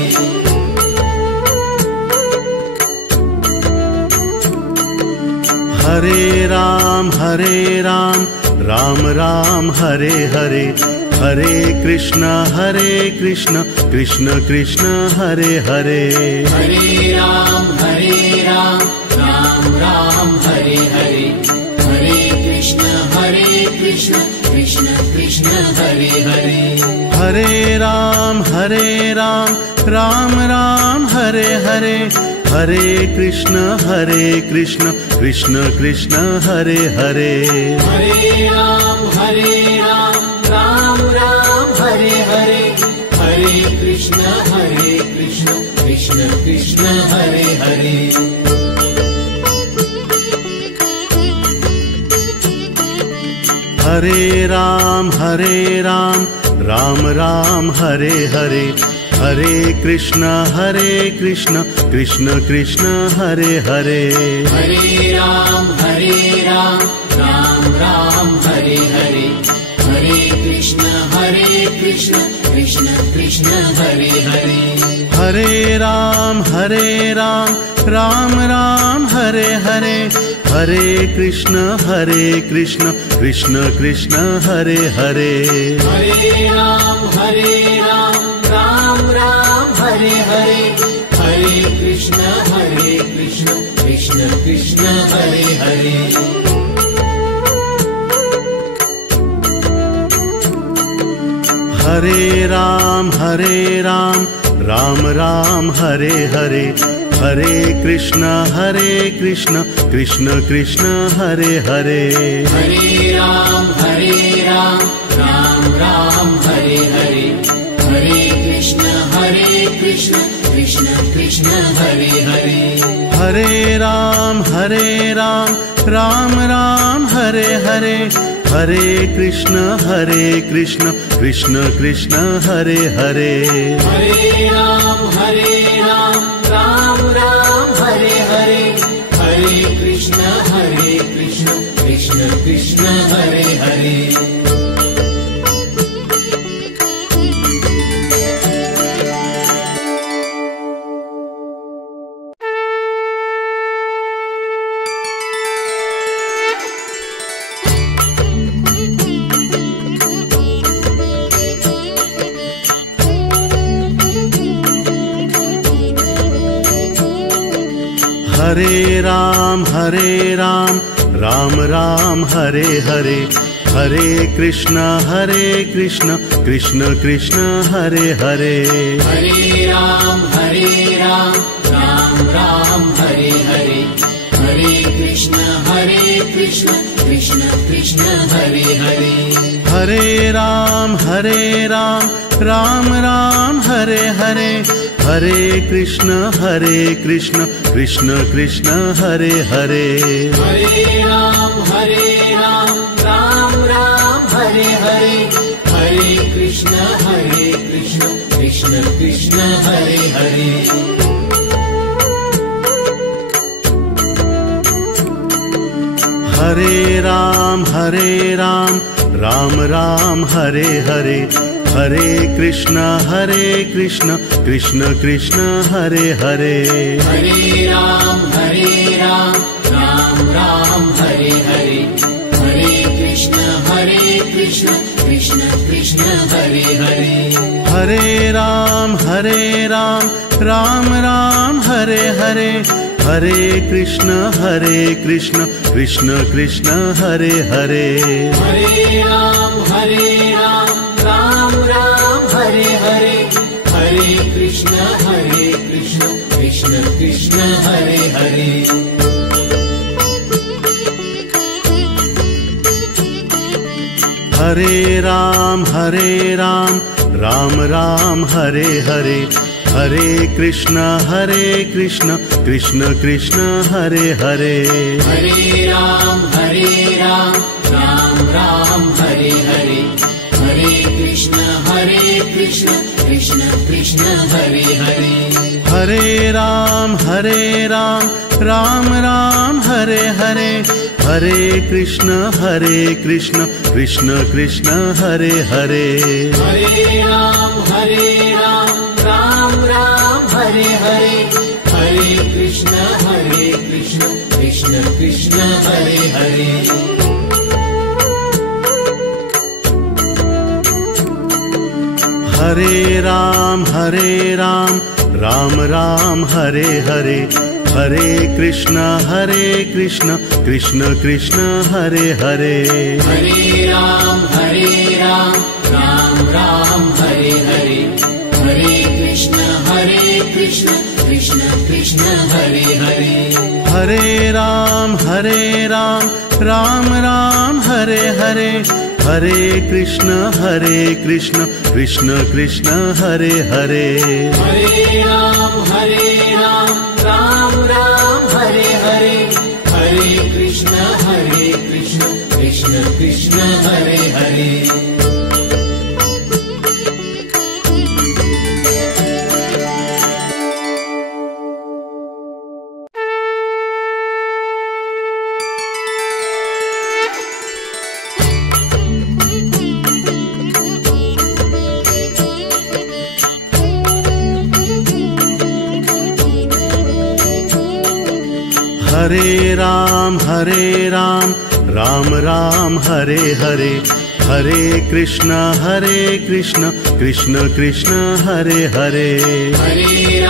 हरे राम राम राम हरे हरे, हरे कृष्ण कृष्ण कृष्ण हरे हरे। हरे राम राम राम हरे हरे, हरे कृष्ण कृष्ण कृष्ण हरे हरे। हरे राम राम राम हरे हरे, हरे कृष्ण कृष्ण कृष्ण हरे हरे। हरे राम राम राम हरे हरे, हरे कृष्ण कृष्ण कृष्ण हरे हरे। हरे राम राम राम हरे हरे, हरे कृष्ण कृष्ण कृष्ण हरे हरे। हरे राम राम राम हरे हरे, हरे कृष्ण कृष्ण कृष्ण हरे हरे। हरे राम राम राम हरे हरे, हरे कृष्ण कृष्ण कृष्ण हरे हरे। हरे राम राम राम हरे हरे, हरे कृष्ण कृष्ण कृष्ण हरे हरे। हरे राम राम राम हरे हरे, हरे कृष्ण कृष्ण कृष्ण हरे हरे। हरे राम राम राम हरे हरे, हरे कृष्ण कृष्ण कृष्ण हरे हरे। हरे राम राम राम हरे हरे, हरे कृष्ण कृष्ण कृष्ण कृष्ण हरे हरे। हरे राम राम राम हरे हरे, हरे कृष्ण कृष्ण कृष्ण हरे हरे। हरे राम राम राम हरे हरे, हरे कृष्ण कृष्ण कृष्ण हरे हरे। हरे राम राम राम हरे हरे, हरे कृष्ण कृष्ण कृष्ण हरे हरे। हरे राम राम राम हरे हरे, हरे कृष्ण कृष्ण कृष्ण हरे हरे। हरे राम राम राम हरे हरे, हरे कृष्ण कृष्ण कृष्ण हरे हरे। हरे राम राम राम हरे हरे, हरे कृष्ण कृष्ण कृष्ण हरे हरे। हरे राम राम राम हरे हरे, हरे कृष्ण कृष्ण कृष्ण हरे हरे। हरे राम राम राम हरे हरे, हरे कृष्ण कृष्ण कृष्ण हरे हरे। हरे राम राम राम हरे हरे, हरे कृष्ण कृष्ण कृष्ण हरे हरे। हरे राम राम राम हरे हरे, हरे कृष्ण कृष्ण कृष्ण हरे हरे। हरे राम राम राम हरे हरे, हरे कृष्ण कृष्ण कृष्ण हरे हरे। हरे राम राम राम हरे हरे, हरे कृष्ण कृष्ण कृष्ण हरे हरे। हरे राम राम राम हरे हरे, हरे कृष्ण कृष्ण कृष्ण हरे हरे। हरे राम राम राम हरे हरे, हरे कृष्ण कृष्ण कृष्ण हरे हरे। हरे राम राम राम हरे हरे, हरे कृष्ण कृष्ण कृष्ण हरे हरे। हरे राम राम राम हरे हरे, हरे कृष्ण कृष्ण कृष्ण हरे हरे। हरे राम राम राम हरे हरे, हरे कृष्ण कृष्ण कृष्ण हरे हरे। हरे राम राम राम हरे हरे, हरे कृष्ण कृष्ण कृष्ण हरे हरे। हरे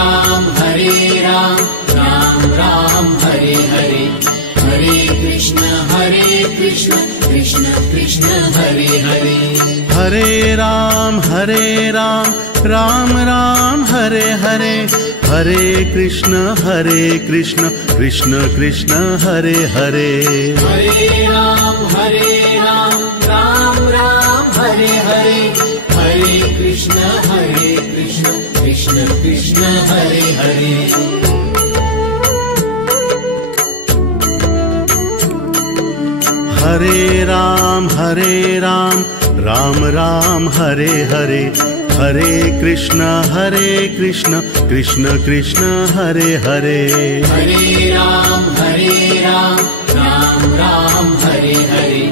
राम राम राम हरे हरे, हरे कृष्ण कृष्ण कृष्ण हरे हरे। हरे राम राम राम हरे हरे, हरे कृष्ण कृष्ण कृष्ण हरे हरे। हरे राम राम राम हरे हरे, हरे कृष्ण कृष्ण कृष्ण हरे हरे। हरे राम राम राम हरे हरे,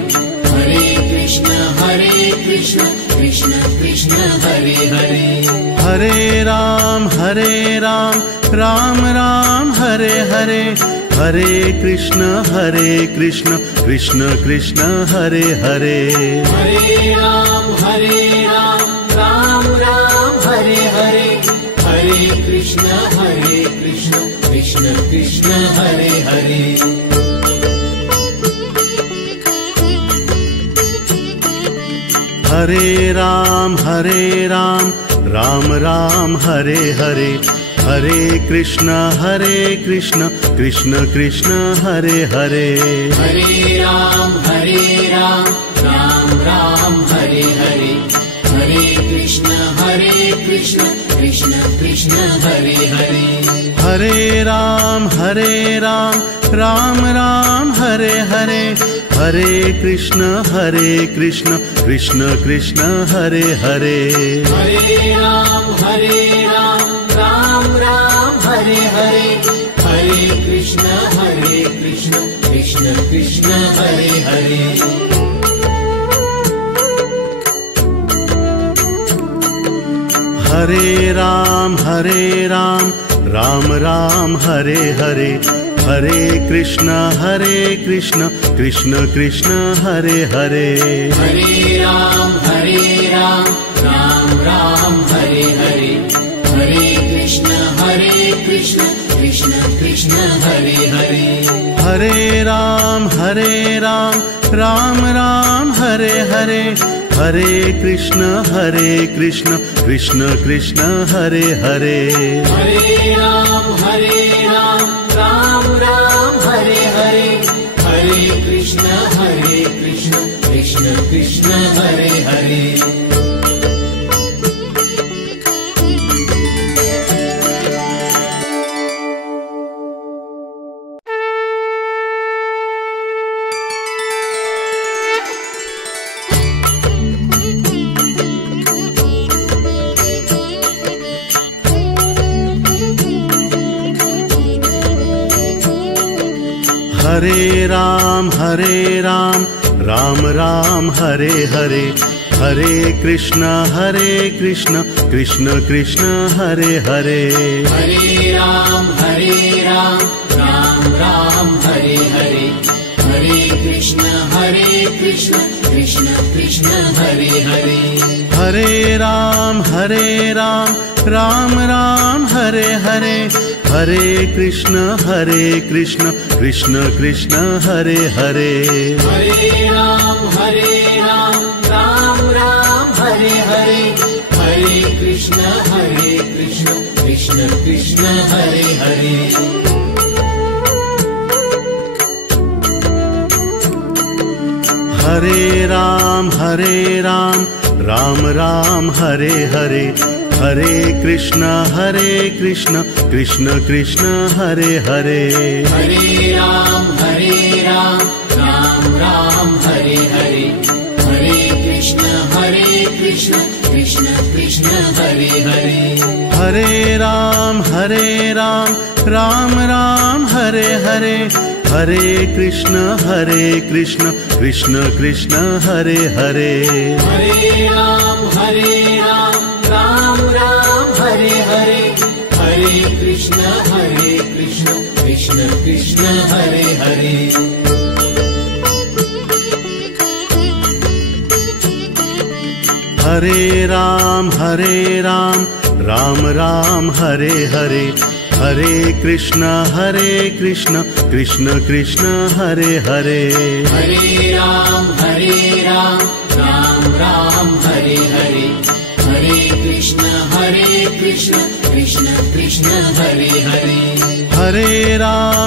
राम राम हरे हरे, हरे कृष्ण कृष्ण कृष्ण हरे हरे। हरे राम राम राम हरे हरे, हरे कृष्ण कृष्ण कृष्ण हरे हरे। हरे राम राम राम हरे हरे, हरे कृष्ण कृष्ण कृष्ण हरे हरे। हरे राम राम राम हरे हरे, हरे कृष्ण कृष्ण कृष्ण हरे हरे। हरे राम राम राम हरे हरे, हरे कृष्ण कृष्ण कृष्ण हरे हरे। हरे राम राम राम हरे हरे, हरे कृष्ण कृष्ण कृष्ण हरे हरे। हरे राम राम राम हरे हरे, हरे कृष्ण कृष्ण कृष्ण हरे हरे। हरे राम राम राम हरे हरे, हरे कृष्ण कृष्ण कृष्ण हरे हरे। हरे राम राम राम हरे हरे, हरे कृष्ण कृष्ण कृष्ण हरे हरे। हरे राम राम राम हरे हरे, हरे कृष्ण कृष्ण कृष्ण हरे हरे। हरे राम राम राम हरे हरे, हरे कृष्ण कृष्ण कृष्ण हरे हरे। हरे राम राम राम हरे हरे, हरे कृष्ण कृष्ण कृष्ण हरे हरे। हरे राम राम राम हरे हरे, हरे कृष्ण कृष्ण कृष्ण हरे हरे। हरे राम राम राम हरे हरे, हरे कृष्ण कृष्ण कृष्ण हरे हरे। हरे राम राम राम हरे हरे, हरे कृष्ण कृष्ण कृष्ण हरे हरे। हरे राम राम राम हरे हरे, हरे कृष्ण कृष्ण कृष्ण हरे हरे। हरे राम राम राम हरे हरे, हरे कृष्ण कृष्ण कृष्ण हरे हरे। हरे राम राम राम हरे हरे, हरे कृष्ण कृष्ण कृष्ण हरे हरे। हरे राम राम राम हरे हरे, हरे कृष्ण कृष्ण कृष्ण हरे हरे। हरे राम राम राम हरे हरे, हरे कृष्ण कृष्ण कृष्ण हरे हरे। हरे राम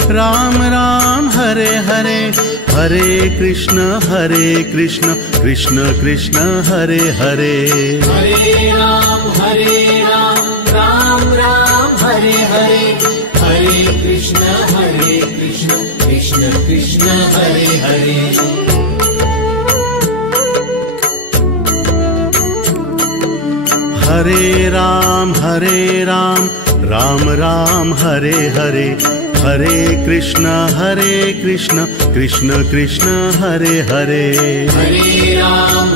राम राम हरे हरे, हरे कृष्ण कृष्ण कृष्ण हरे हरे। हरे राम राम राम हरे हरे, हरे कृष्ण कृष्ण कृष्ण हरे हरे। हरे राम राम राम हरे हरे, हरे कृष्ण कृष्ण कृष्ण हरे हरे। हरे राम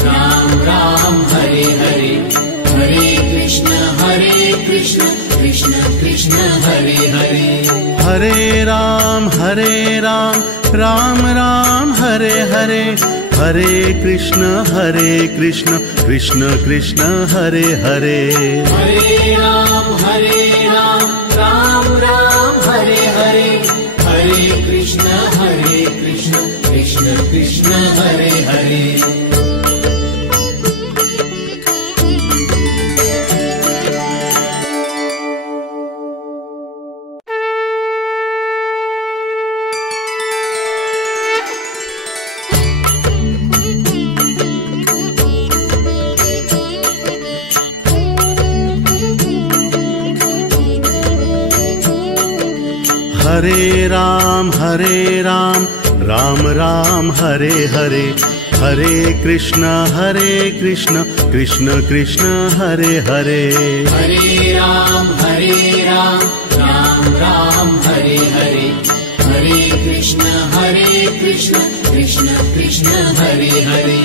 राम राम हरे हरे, हरे कृष्ण कृष्ण कृष्ण कृष्ण हरे हरे हरे राम राम राम हरे हरे हरे कृष्ण कृष्ण कृष्ण हरे हरे हरे राम राम राम हरे हरे हरे कृष्ण कृष्ण कृष्ण हरे हरे हरे राम राम राम हरे हरे हरे कृष्ण कृष्ण कृष्ण हरे हरे हरे राम राम राम हरे हरे हरे कृष्ण कृष्ण कृष्ण हरे हरे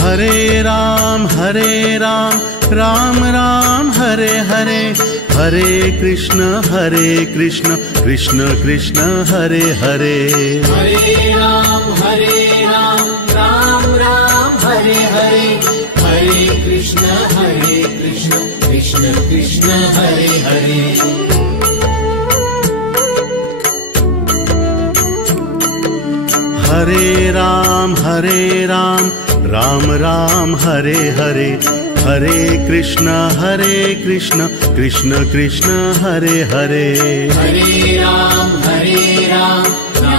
हरे राम राम राम हरे हरे हरे कृष्ण कृष्ण कृष्ण हरे हरे हरे राम राम राम हरे हरे हरे कृष्ण कृष्ण कृष्ण हरे हरे हरे राम राम राम हरे हरे हरे कृष्ण कृष्ण कृष्ण हरे हरे हरे राम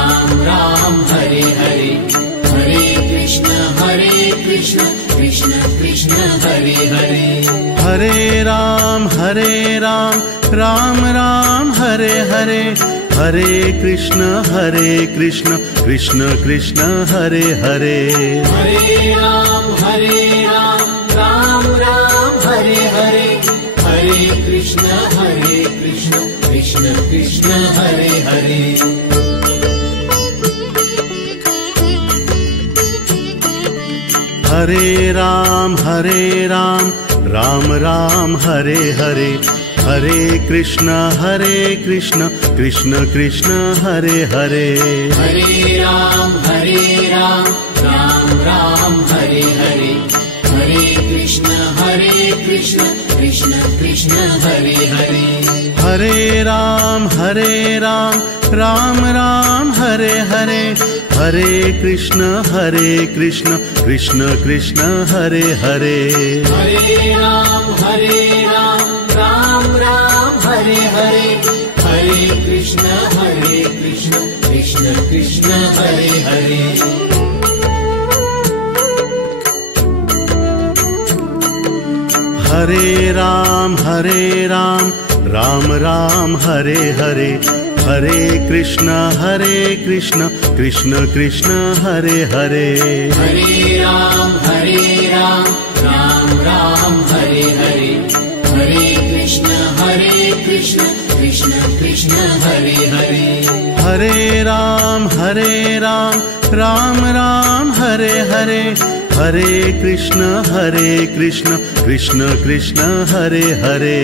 राम राम हरे हरे हरे कृष्ण कृष्ण कृष्ण हरे हरे हरे राम राम राम हरे हरे हरे कृष्ण कृष्ण कृष्ण हरे हरे हरे राम राम राम हरे हरे हरे कृष्ण कृष्ण कृष्ण हरे हरे हरे राम राम राम हरे हरे हरे कृष्ण कृष्ण कृष्ण हरे हरे हरे राम राम राम हरे हरे हरे कृष्ण कृष्ण कृष्ण हरे हरे हरे राम राम राम हरे हरे हरे कृष्ण कृष्ण कृष्ण हरे हरे हरे राम राम राम हरे हरे हरे कृष्ण कृष्ण कृष्ण हरे हरे हरे राम राम राम हरे हरे हरे कृष्ण कृष्ण कृष्ण हरे हरे हरे राम राम राम हरे हरे हरे कृष्ण कृष्ण कृष्ण हरे हरे हरे राम राम राम हरे हरे हरे कृष्ण कृष्ण कृष्ण हरे हरे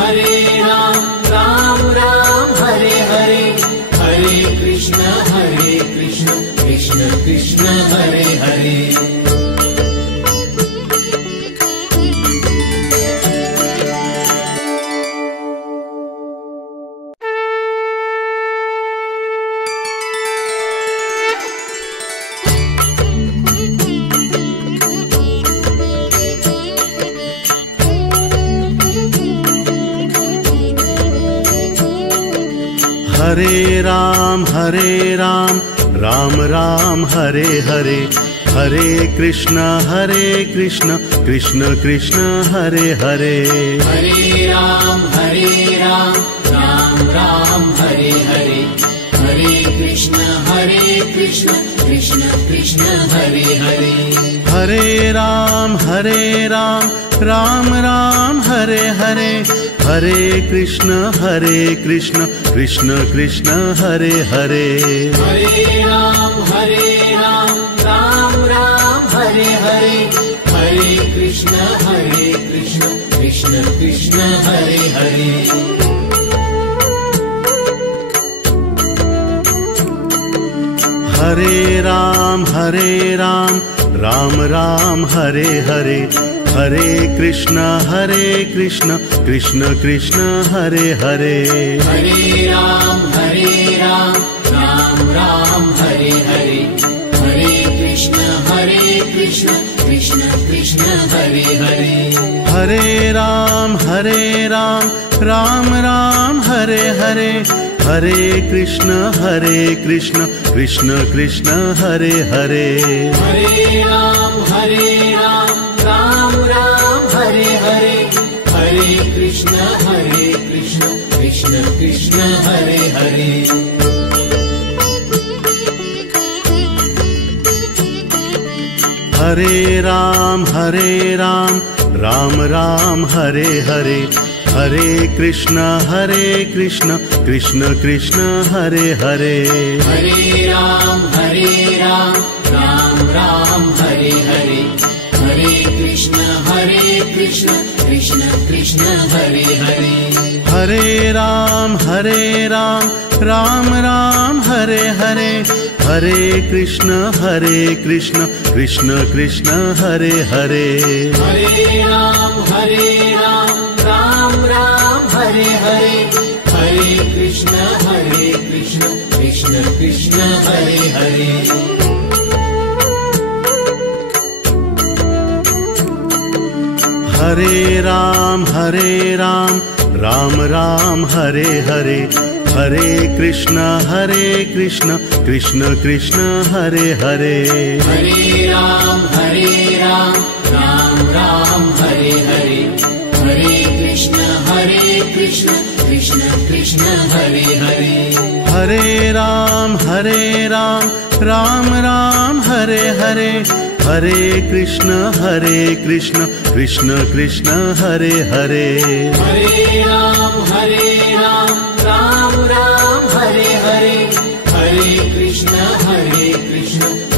हरे राम राम राम हरे हरे हरे कृष्ण कृष्ण कृष्ण हरे हरे हरे राम राम राम हरे हरे हरे कृष्ण कृष्ण कृष्ण हरे हरे हरे राम राम राम हरे हरे हरे कृष्ण कृष्ण कृष्ण हरे हरे हरे राम राम राम हरे हरे हरे कृष्ण कृष्ण कृष्ण हरे हरे हरे राम राम राम हरे हरे हरे कृष्ण कृष्ण कृष्ण कृष्ण हरे हरे हरे राम राम राम हरे हरे हरे कृष्ण कृष्ण कृष्ण हरे हरे हरे राम राम राम हरे हरे हरे कृष्ण कृष्ण कृष्ण हरे हरे हरे राम राम राम हरे हरे हरे कृष्ण कृष्ण कृष्ण हरे हरे हरे राम राम राम हरे हरे हरे कृष्ण कृष्ण कृष्ण हरे हरे हरे राम राम राम हरे हरे हरे कृष्ण कृष्ण कृष्ण हरे हरे हरे राम राम राम हरे हरे हरे कृष्ण कृष्ण कृष्ण हरे हरे हरे राम राम राम हरे हरे हरे कृष्ण कृष्ण कृष्ण हरे हरे हरे राम राम राम हरे हरे हरे कृष्ण कृष्ण कृष्ण हरे हरे हरे राम राम राम हरे हरे हरे कृष्ण कृष्ण कृष्ण हरे हरे हरे राम राम राम हरे हरे हरे कृष्ण कृष्ण कृष्ण हरे हरे हरे राम राम राम हरे हरे हरे कृष्ण कृष्ण कृष्ण हरे हरे हरे राम राम राम हरे हरे हरे कृष्ण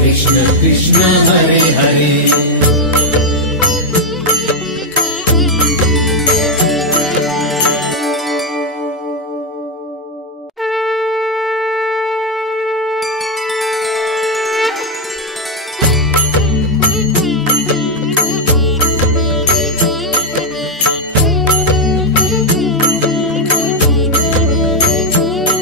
कृष्ण कृष्ण हरे हरे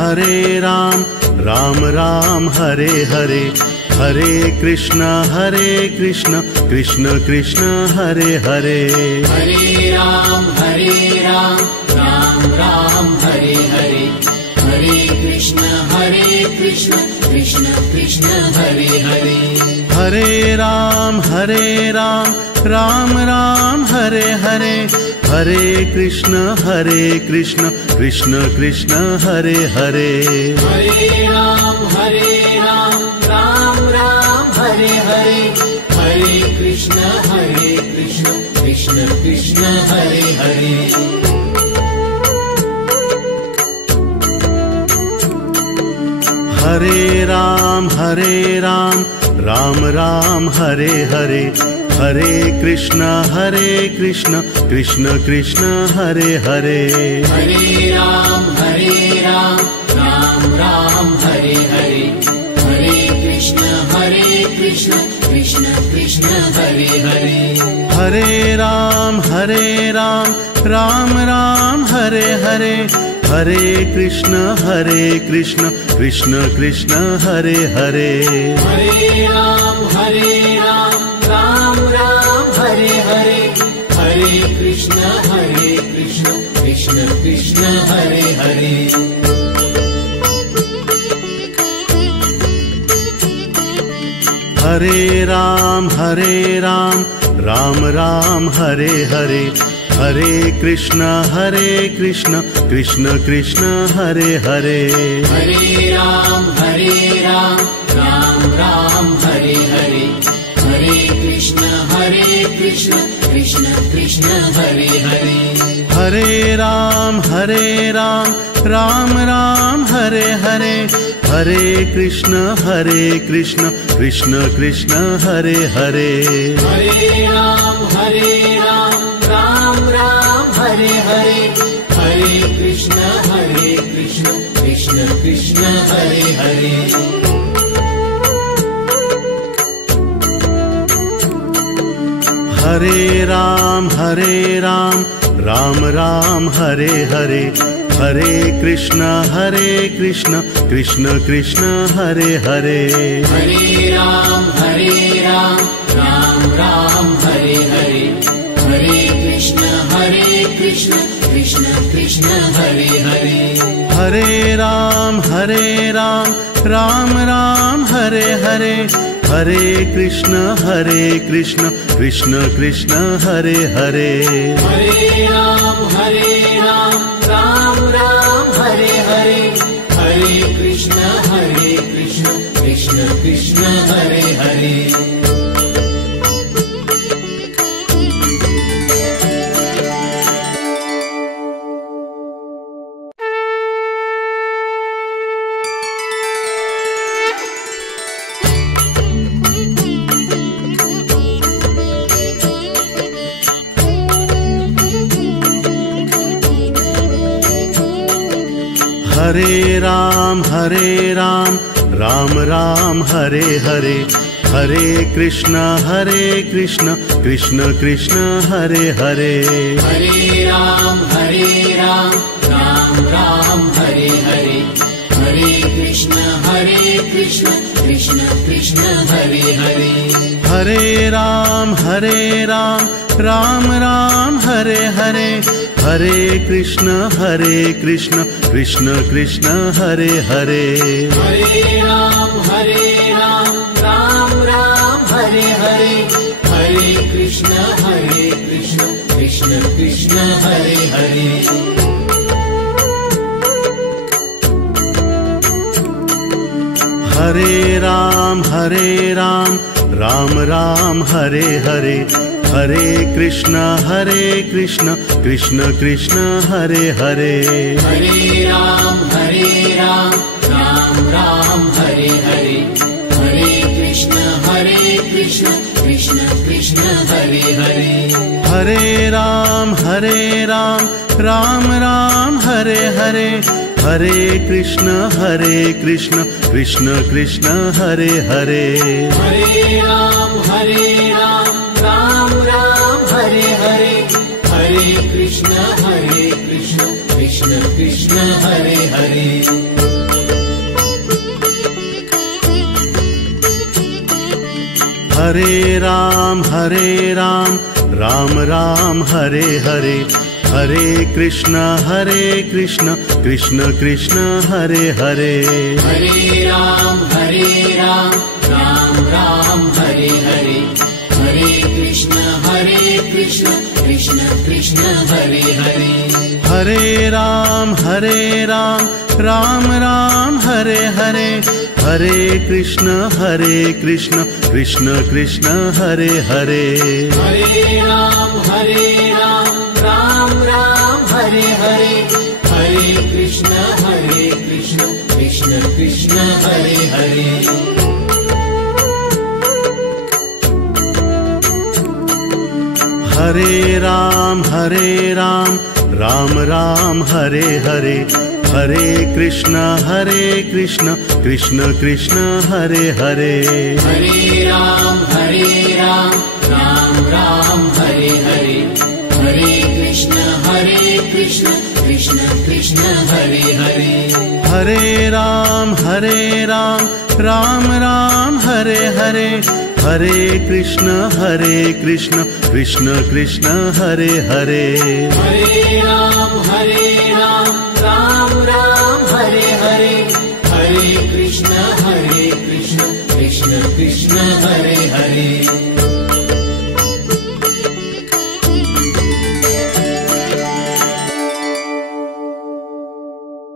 हरे राम राम राम हरे हरे हरे कृष्ण कृष्ण कृष्ण हरे हरे हरे राम राम राम हरे हरे हरे कृष्ण कृष्ण कृष्ण हरे हरे हरे राम राम राम हरे हरे हरे कृष्ण कृष्ण कृष्ण हरे हरे हरे राम राम राम हरे हरे हरे कृष्ण कृष्ण कृष्ण हरे हरे हरे राम राम राम हरे हरे हरे कृष्ण कृष्ण कृष्ण हरे हरे हरे राम राम राम हरे हरे हरे कृष्ण कृष्ण कृष्ण हरे हरे हरे राम राम राम हरे हरे हरे कृष्ण कृष्ण कृष्ण हरे हरे हरे राम राम राम हरे हरे हरे कृष्ण कृष्ण कृष्ण हरे हरे हरे राम राम राम हरे हरे हरे कृष्ण कृष्ण कृष्ण हरे हरे हरे राम राम राम हरे हरे हरे कृष्ण कृष्ण कृष्ण हरे हरे हरे राम राम राम हरे हरे हरे कृष्ण कृष्ण कृष्ण कृष्ण हरे हरे हरे राम हरे हरे, हरे कृष्ण कृष्ण कृष्ण हरे हरे। हरे राम राम राम हरे हरे, हरे कृष्ण कृष्ण कृष्ण हरे हरे। हरे राम राम राम हरे हरे, हरे कृष्ण कृष्ण कृष्ण हरे हरे। हरे राम राम राम हरे हरे, हरे कृष्ण कृष्ण कृष्ण हरे हरे। हरे राम राम राम हरे हरे, हरे कृष्ण कृष्ण कृष्ण हरे हरे। हरे राम राम राम हरे हरे, हरे कृष्ण कृष्ण कृष्ण हरे हरे। हरे राम राम राम हरे हरे, हरे कृष्ण कृष्ण कृष्ण हरे हरे। हरे राम राम राम हरे हरे, हरे कृष्ण कृष्ण कृष्ण हरे हरे। हरे राम राम राम हरे हरे, हरे कृष्ण कृष्ण कृष्ण हरे हरे। हरे राम राम राम हरे हरे, हरे कृष्ण कृष्ण कृष्ण हरे हरे। हरे राम राम राम हरे हरे, हरे कृष्ण कृष्ण कृष्ण हरे हरे। हरे राम राम राम हरे हरे, हरे कृष्ण कृष्ण कृष्ण हरे हरे। हरे राम राम राम हरे हरे, हरे कृष्ण कृष्ण कृष्ण हरे हरे। हरे राम राम राम हरे हरे, हरे कृष्ण कृष्ण कृष्ण हरे हरे। हरे राम राम राम हरे हरे, हरे कृष्ण कृष्ण कृष्ण हरे हरे। हरे राम राम राम हरे हरे, हरे कृष्ण कृष्ण कृष्ण हरे हरे। हरे राम राम राम हरे हरे, हरे कृष्ण कृष्ण कृष्ण हरे हरे। हरे राम राम राम हरे हरे, हरे कृष्ण कृष्ण कृष्ण हरे हरे। हरे राम राम राम हरे हरे, हरे कृष्ण कृष्ण कृष्ण हरे हरे। हरे राम राम राम हरे हरे, हरे कृष्ण कृष्ण कृष्ण हरे हरे। हरे राम राम राम हरे हरे, हरे कृष्ण कृष्ण कृष्ण हरे हरे।